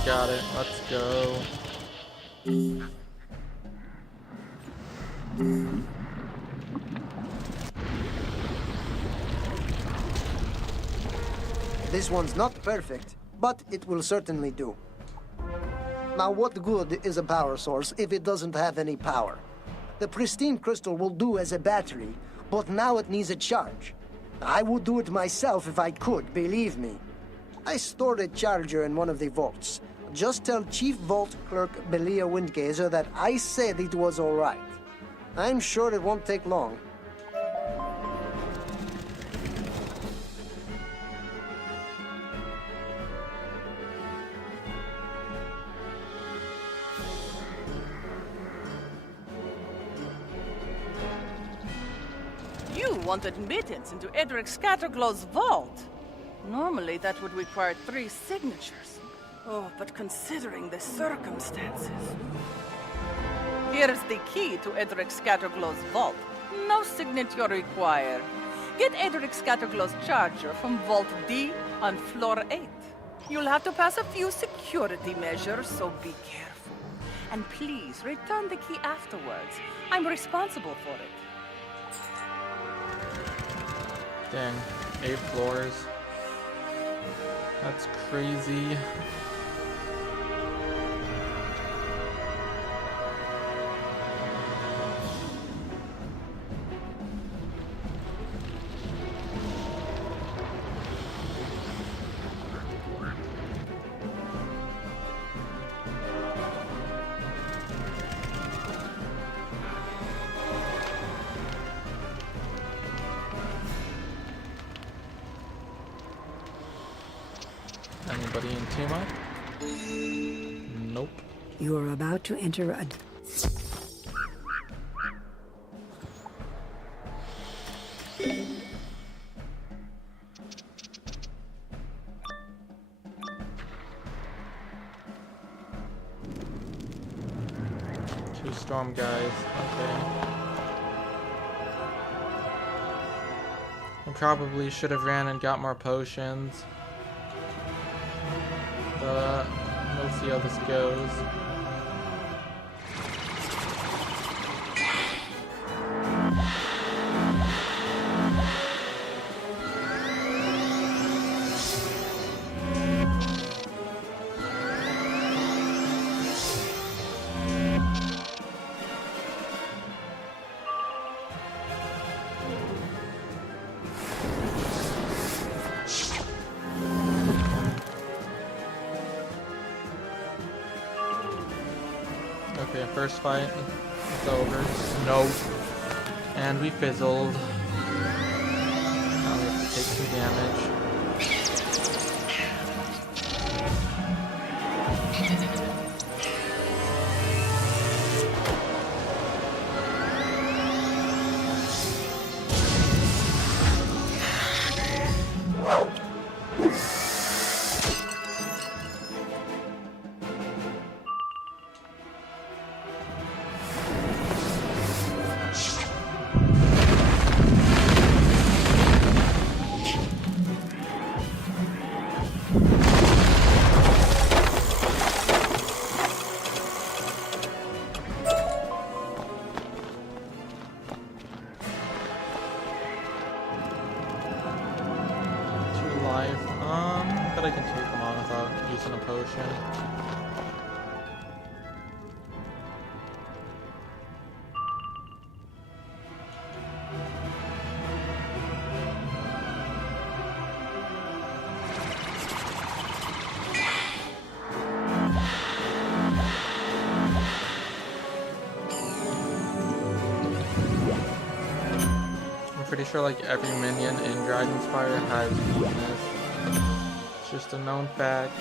Got it. Let's go. This one's not perfect, but it will certainly do. Now, what good is a power source if it doesn't have any power? The pristine crystal will do as a battery, but now it needs a charge. I would do it myself if I could, believe me. I stored a charger in one of the vaults. Just tell Chief Vault Clerk Belia Windgazer that I said it was all right. I'm sure it won't take long. You want admittance into Edric Scatterglow's vault. Normally, that would require 3 signatures. Oh, but considering the circumstances... Here's the key to Edric Scatterglow's vault. No signature required. Get Edric Scatterglow's charger from Vault D on floor 8. You'll have to pass a few security measures, so be careful. And please, return the key afterwards. I'm responsible for it. Dang, 8 floors. That's crazy. Anybody in team up? Nope. You are about to enter a... Two storm guys. Okay. I probably should have ran and got more potions. But we'll see how this goes. Okay, first fight is over. Nope. And we fizzled. Now we have to take some damage. But I can take them on without using a potion. I'm pretty sure like every minion in Dragonspyre has weakness. It's just a known fact.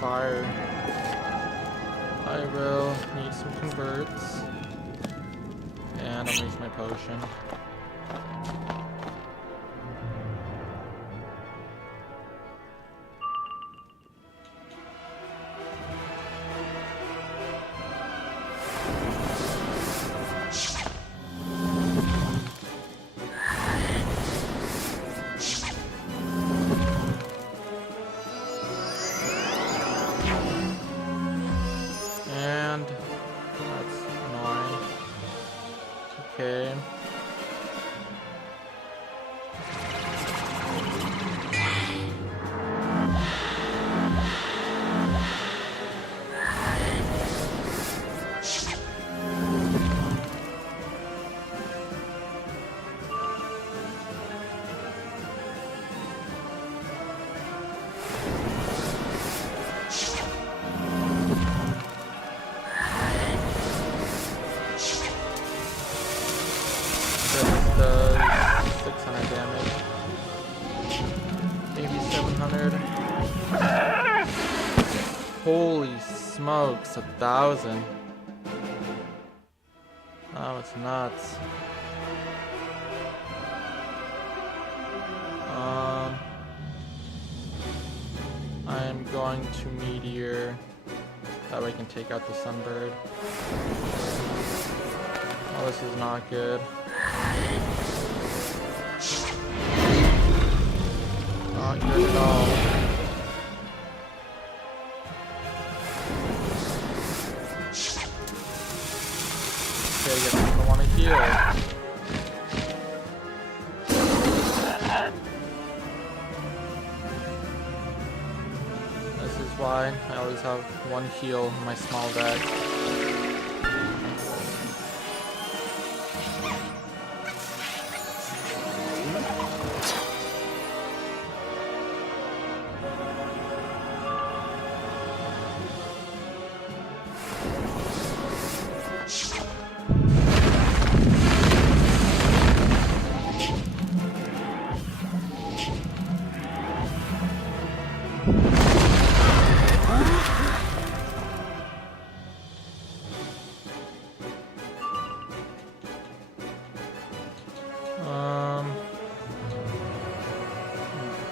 Fire. I will need some converts. And I'll use my potion. Okay. Holy smokes, 1,000. Oh, it's nuts. I am going to meteor. That way I can take out the sunbird. Oh, this is not good. Not good at all. Okay, I guess I don't want to heal. This is why I always have one heal in my small deck.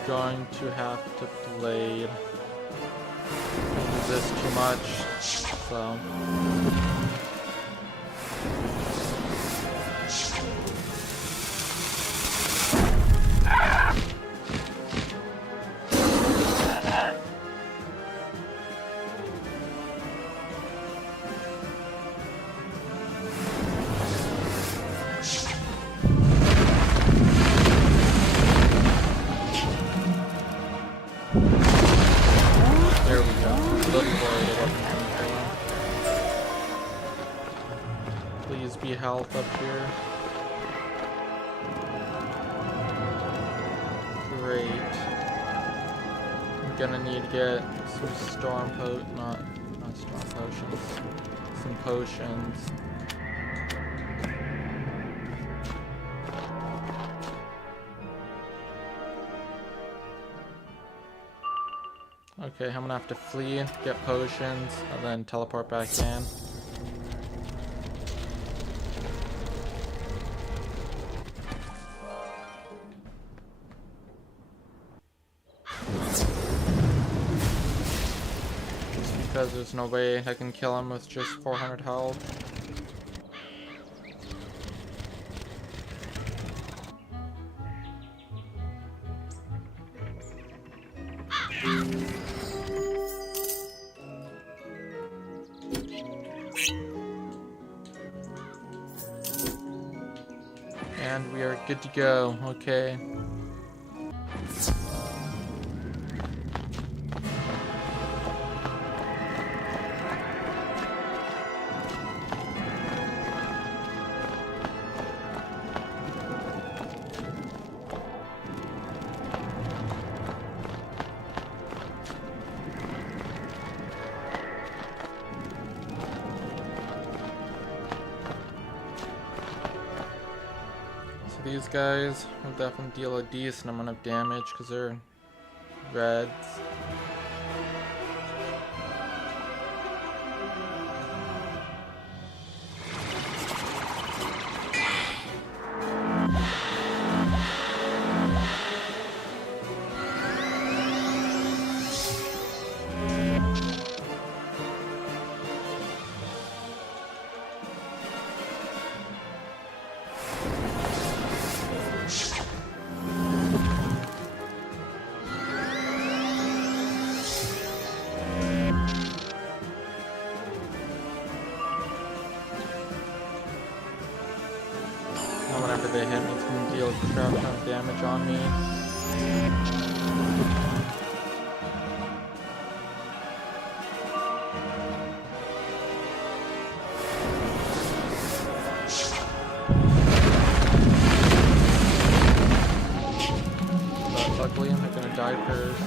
Going to have to blade. Use this too much, so. Please be health up here. Great. I'm gonna need to get some not storm potions. Some potions. Okay, I'm gonna have to flee, get potions, and then teleport back in. Because there's no way I can kill him with just 400 health. And we are good to go. Okay. These guys will definitely deal a decent amount of damage because they're reds. Whenever they hit me, it's going to deal a crap ton of damage on me. But luckily, I'm not going to die first.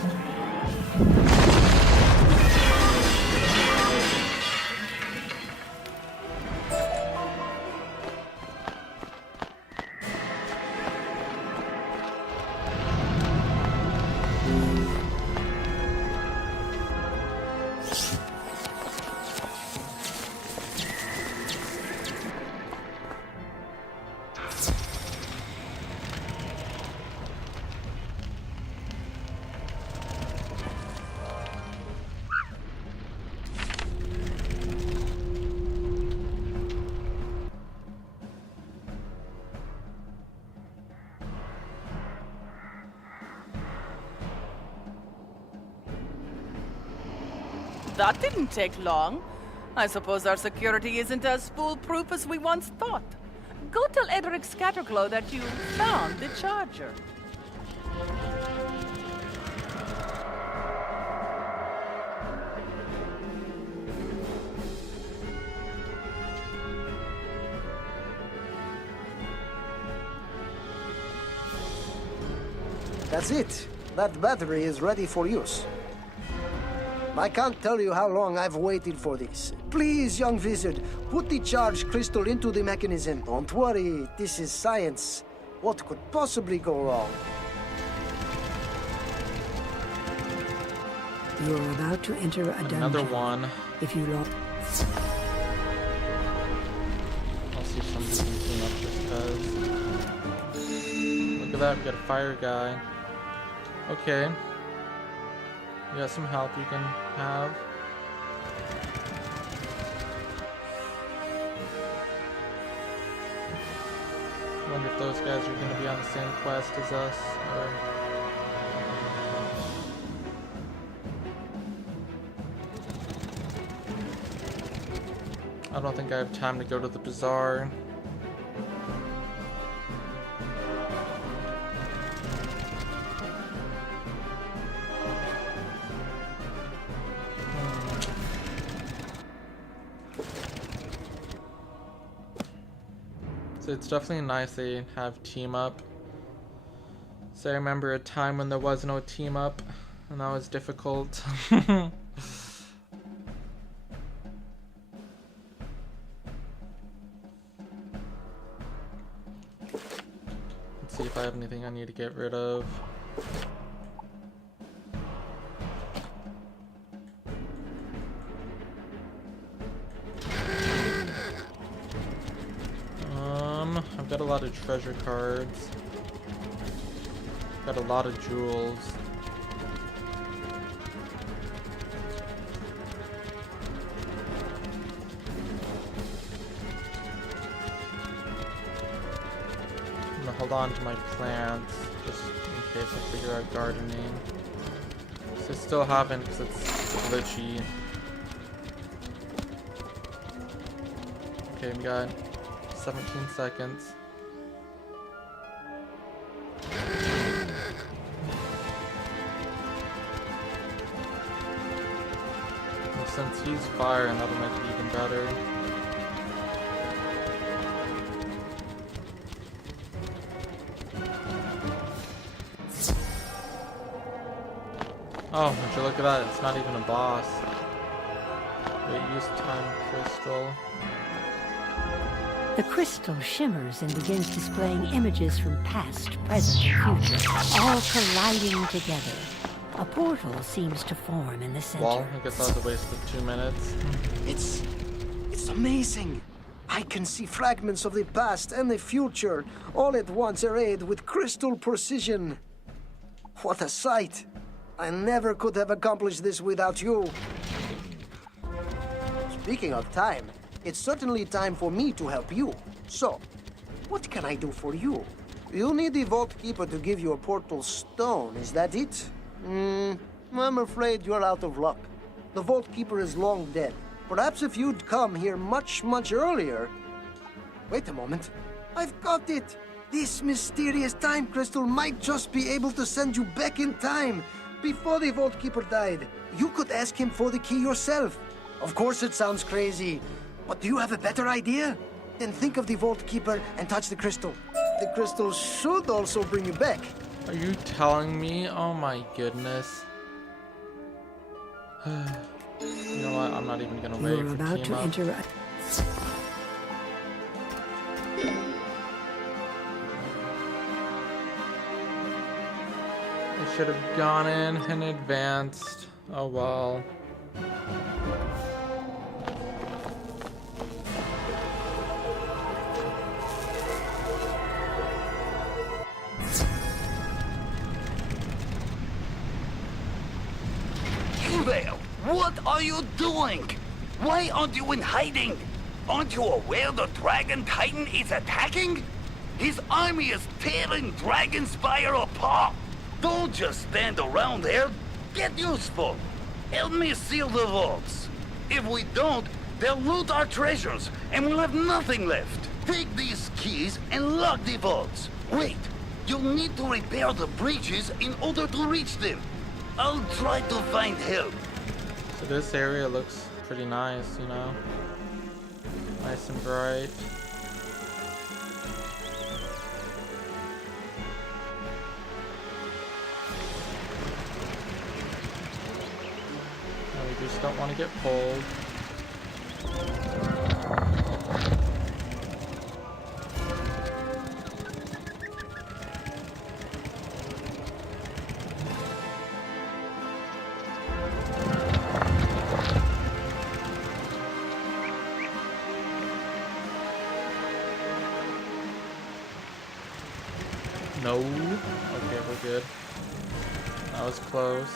That didn't take long. I suppose our security isn't as foolproof as we once thought. Go tell Edric Scatterglow that you found the charger. That's it. That battery is ready for use. I can't tell you how long I've waited for this. Please, young wizard, put the charged crystal into the mechanism. Don't worry, this is science. What could possibly go wrong? You're about to enter a dungeon. Another one. If you look... I'll see if somebody can clean up just cause. Look at that, we got a fire guy. Okay. You got some help you can have. Wonder if those guys are gonna be on the same quest as us, or... I don't think I have time to go to the bazaar. So it's definitely nice they have team up. So I remember a time when there was no team up, and that was difficult. Let's see if I have anything I need to get rid of. I've got a lot of treasure cards. Got a lot of jewels. I'm gonna hold on to my plants just in case I figure out gardening. So I still haven't because it's glitchy. Okay, we got 17 seconds. And since he's fire, and that'll make it even better. Oh, would you look at that? It's not even a boss. Wait, use time crystal. The crystal shimmers and begins displaying images from past, present, and future, all colliding together. A portal seems to form in the center. Well, I guess that was a waste of 2 minutes. It's amazing. I can see fragments of the past and the future, all at once arrayed with crystal precision. What a sight. I never could have accomplished this without you. Speaking of time, it's certainly time for me to help you. So, what can I do for you? You'll need the Vault Keeper to give you a portal stone, is that it? I'm afraid you're out of luck. The Vault Keeper is long dead. Perhaps if you'd come here much, much earlier... Wait a moment. I've got it! This mysterious time crystal might just be able to send you back in time, before the Vault Keeper died. You could ask him for the key yourself. Of course it sounds crazy, but do you have a better idea? Then think of the Vault Keeper and touch the crystal. The crystal should also bring you back. Are you telling me? Oh my goodness. You know what? I'm not even gonna wait You're for about team to up. enter a... I should have gone in and advanced. Oh well. There! What are you doing? Why aren't you in hiding? Aren't you aware the Dragon Titan is attacking? His army is tearing Dragonspyre apart! Don't just stand around there. Get useful! help me seal the vaults. If we don't, they'll loot our treasures, and we'll have nothing left. Take these keys and lock the vaults. Wait, you'll need to repair the breaches in order to reach them. I'll try to find help. So this area looks pretty nice, you know? Nice and bright. No, we just don't want to get pulled. No. Okay, we're good. That was close.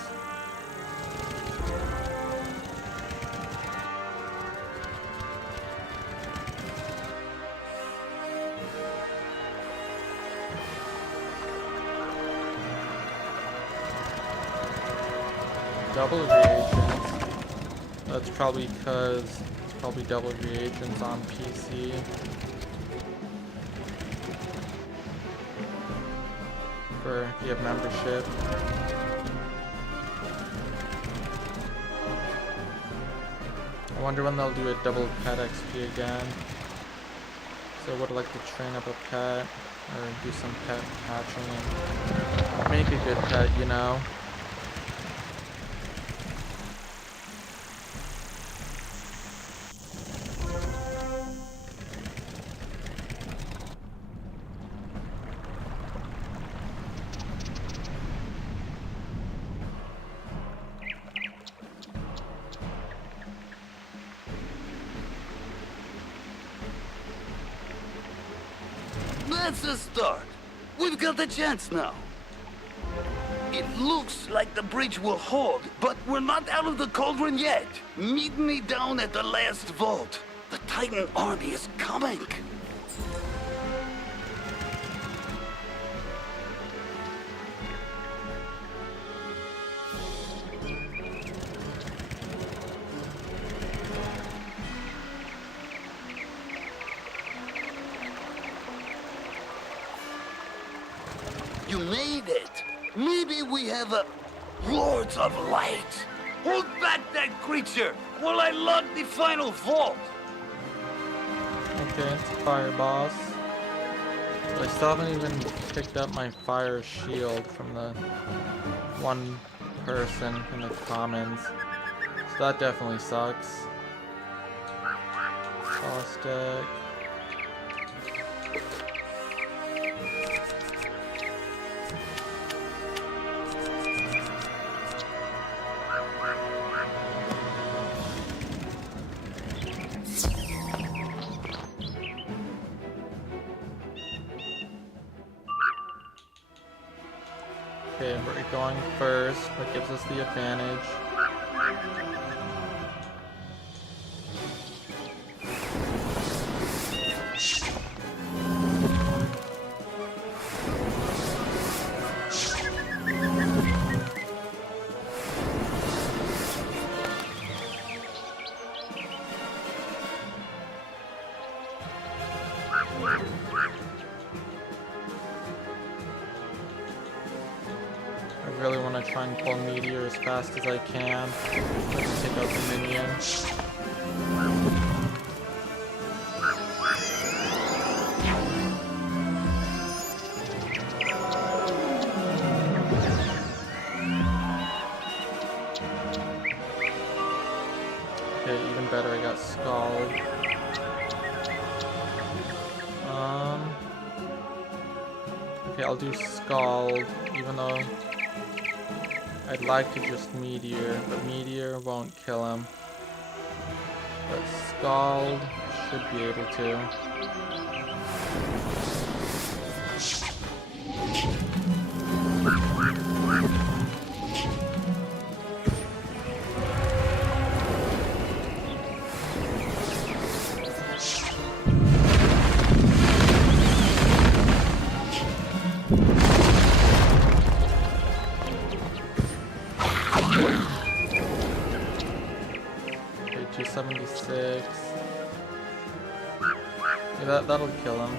Double reagents. That's probably because it's probably double reagents on PC. If you have membership. I wonder when they'll do a double pet XP again. So I would like to train up a pet or do some pet hatching and make a good pet, you know. That's a start. We've got a chance now. It looks like the bridge will hold, but we're not out of the cauldron yet. Meet me down at the last vault. The Titan army is coming. You made it. Maybe we have a Lords of Light. Hold back that creature while I lock the final vault. Okay, it's fire boss. I still haven't even picked up my fire shield from the one person in the commons. So that definitely sucks. Caustic. Okay, we're going first. That gives us the advantage. I really want to try and pull Meteor as fast as I can. Let's take out the minion. Okay, even better, I got Scald. Okay, I'll do Scald, even though I'd like to just Meteor, but Meteor won't kill him. But Scald should be able to. 276. Yeah, that'll kill him.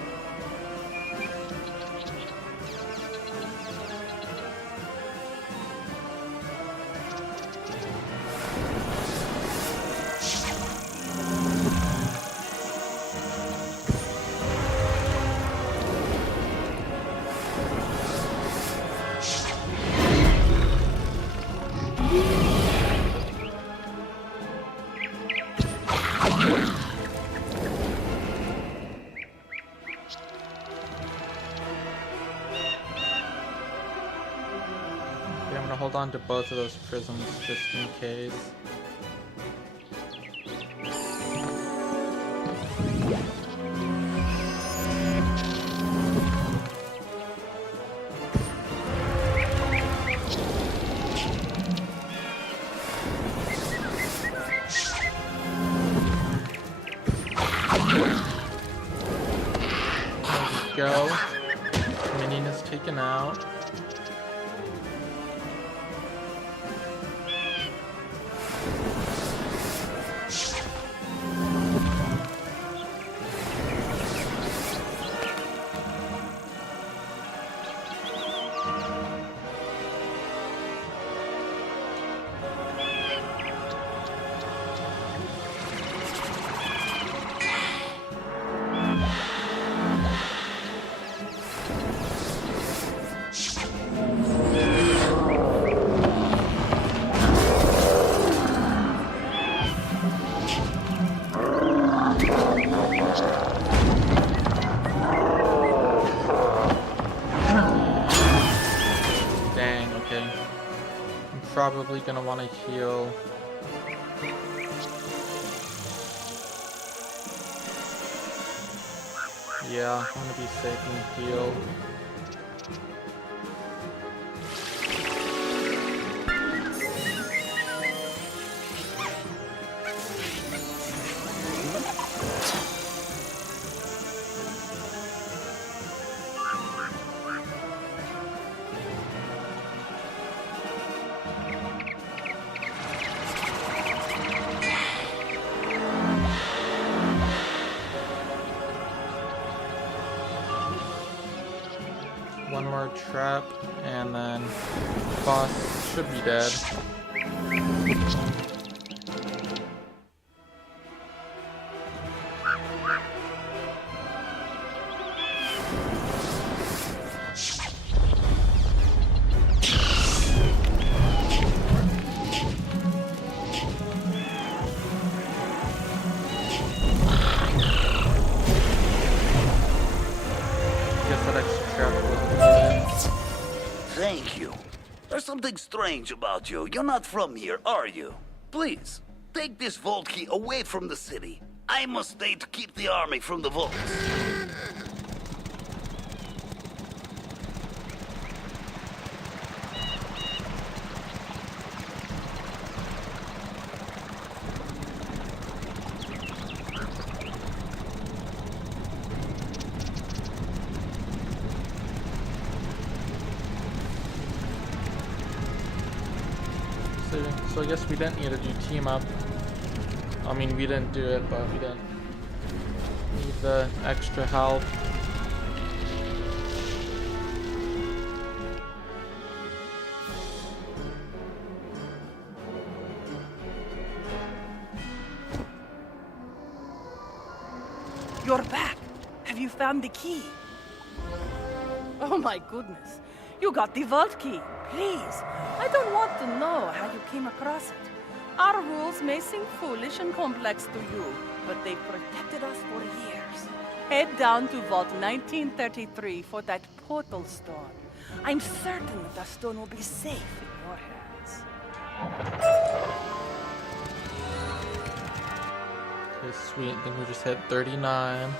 Hold on to both of those prisms just in case. Let's go. Minion is taken out. Probably gonna want to heal. Yeah, I'm gonna be safe and heal. One more trap, and then boss should be dead. Thank you. There's something strange about you. You're not from here, are you? Please, take this vault key away from the city. I must stay to keep the army from the vaults. So I guess we didn't need to do team up. I mean, we didn't do it, but we didn't need the extra help. You're back. Have you found the key? Oh my goodness. You got the vault key. Please, I don't want to know how you came across it. Our rules may seem foolish and complex to you, but they've protected us for years. Head down to Vault 1933 for that portal stone. I'm certain that the stone will be safe in your hands. Okay, sweet. I think we just hit 39.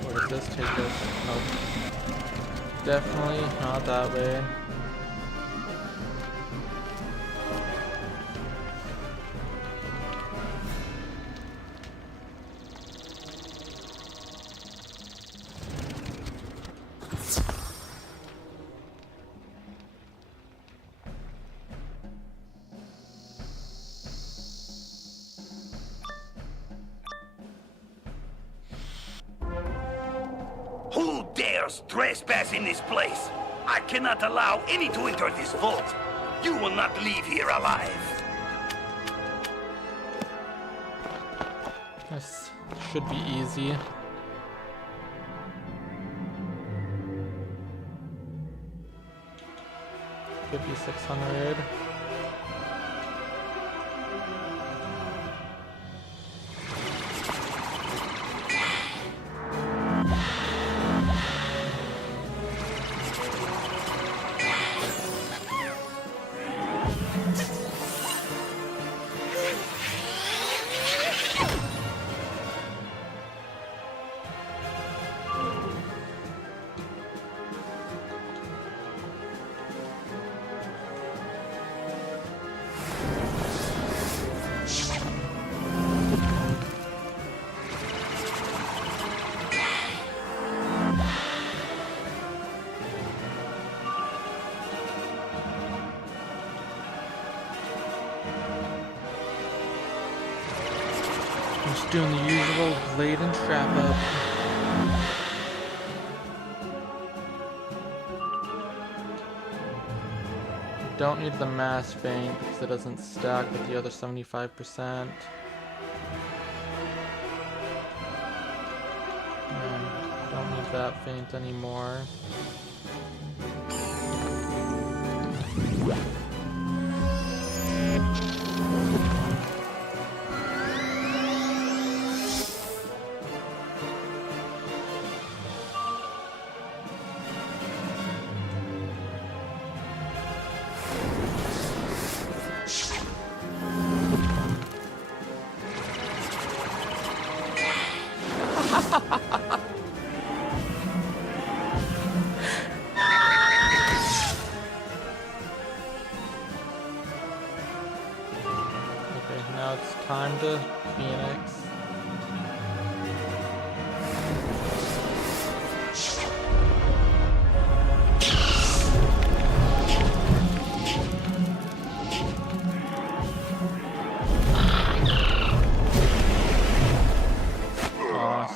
Where does this take us? Nope. Definitely not that way. Dares trespass in this place. I cannot allow any to enter this vault. You will not leave here alive. This should be easy. $5,600. I'm just doing the usual blade and trap up. Don't need the mass feint because it doesn't stack with the other 75%. And don't need that feint anymore. Okay, now it's time to Phoenix.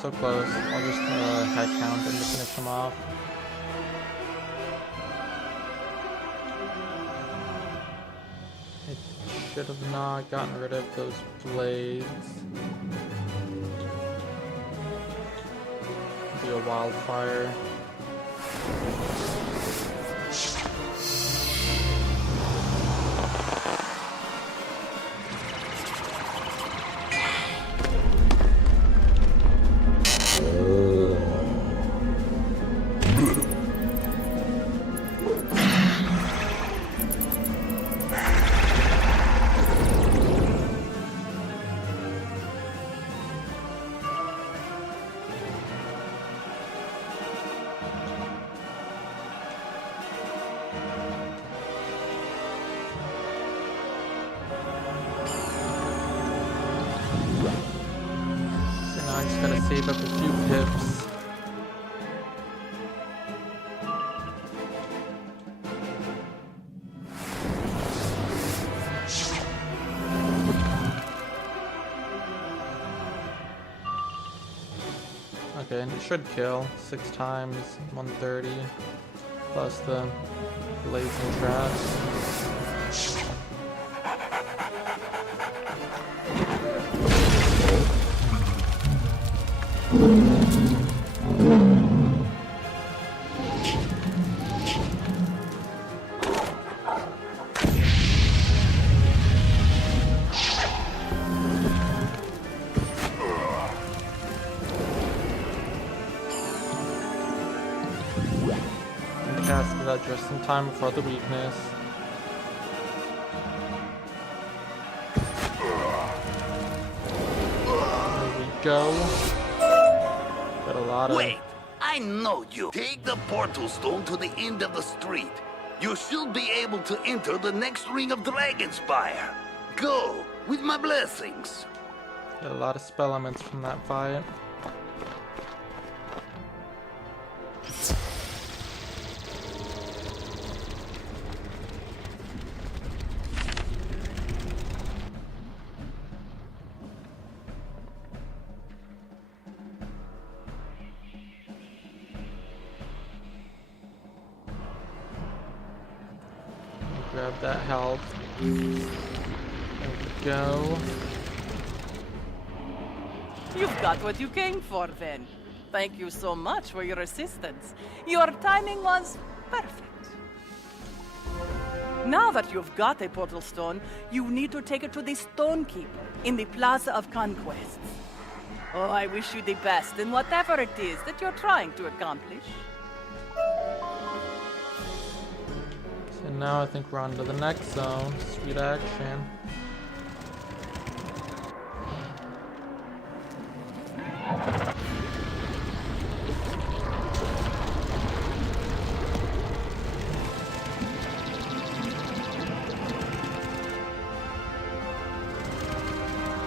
So close. I'll just head count and just finish him off. It should have not gotten rid of those blades. Be a wildfire. Gotta save up a few pips. Okay, and it should kill 6 times 130 plus the blades and traps. Cast that just in time before the weakness. There we go. Got a lot of... Wait! I know you! Take the portal stone to the end of the street. You should be able to enter the next ring of Dragonspyre. Go, with my blessings. Got a lot of spell elements from that fight. Grab that health. There we go. You've got what you came for, then. Thank you so much for your assistance. Your timing was perfect. Now that you've got a portal stone, you need to take it to the Stonekeeper in the Plaza of Conquests. Oh, I wish you the best in whatever it is that you're trying to accomplish. So now I think we're on to the next zone. Sweet action.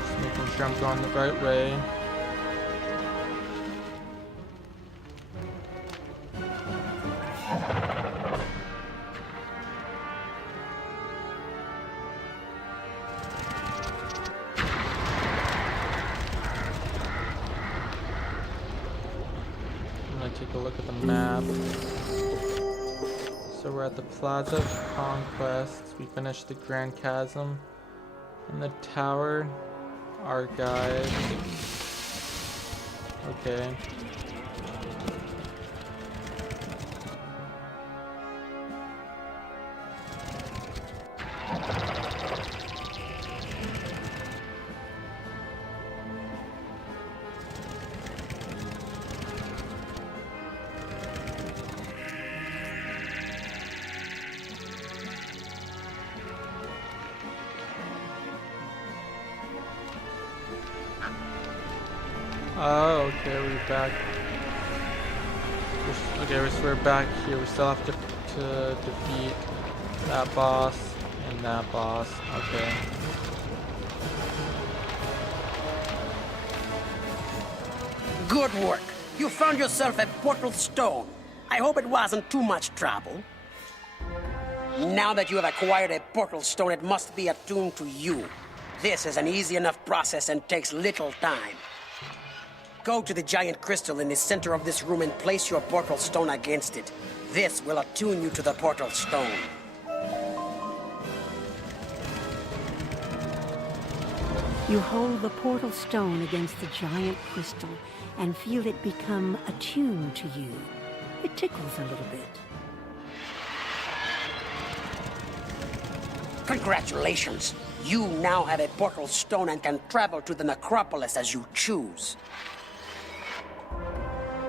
Just making sure I'm going the right way. Take a look at the map. So we're at the Plaza of Conquests. We finished the Grand Chasm and the Tower. Our guide. Okay. Oh, okay, we're back. Okay, so we're back here. We still have to defeat that boss and that boss. Okay. Good work. You found yourself a portal stone. I hope it wasn't too much trouble. Now that you have acquired a portal stone, it must be attuned to you. This is an easy enough process and takes little time. Go to the giant crystal in the center of this room and place your portal stone against it. This will attune you to the portal stone. You hold the portal stone against the giant crystal and feel it become attuned to you. It tickles a little bit. Congratulations! You now have a portal stone and can travel to the necropolis as you choose.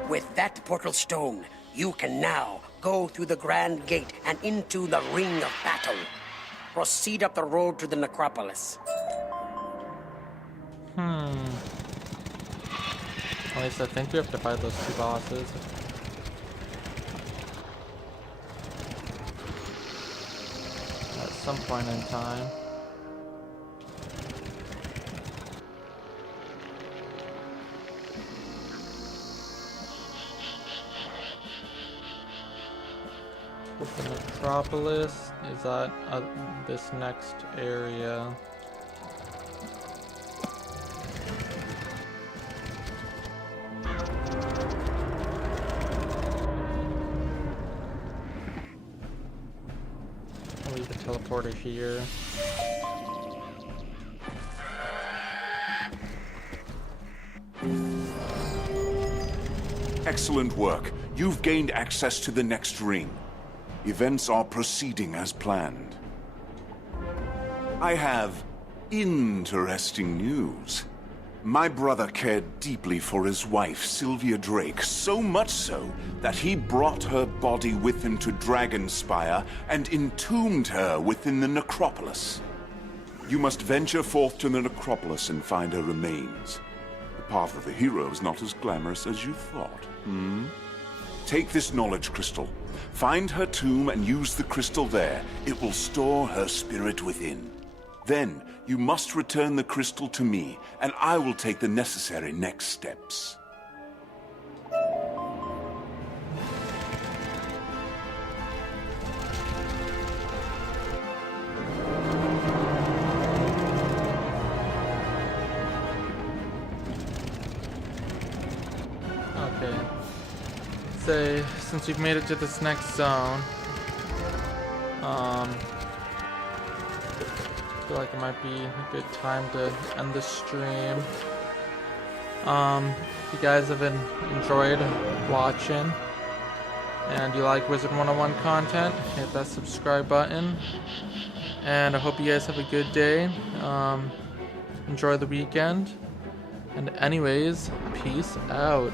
With that portal stone, you can now go through the Grand Gate and into the Ring of Battle. Proceed up the road to the necropolis. At least I think we have to fight those two bosses. At some point in time. With the necropolis is at this next area. I'll leave the teleporter here. Excellent work. You've gained access to the next ring. Events are proceeding as planned. I have interesting news. My brother cared deeply for his wife, Sylvia Drake, so much so that he brought her body with him to Dragonspyre and entombed her within the necropolis. You must venture forth to the necropolis and find her remains. The path of the hero is not as glamorous as you thought, Take this knowledge crystal. Find her tomb and use the crystal there. It will store her spirit within. Then, you must return the crystal to me, and I will take the necessary next steps. Okay. Say, since we've made it to this next zone, feel like it might be a good time to end the stream. If you guys have enjoyed watching and you like Wizard101 content, hit that subscribe button. And I hope you guys have a good day. Enjoy the weekend. And anyways, peace out.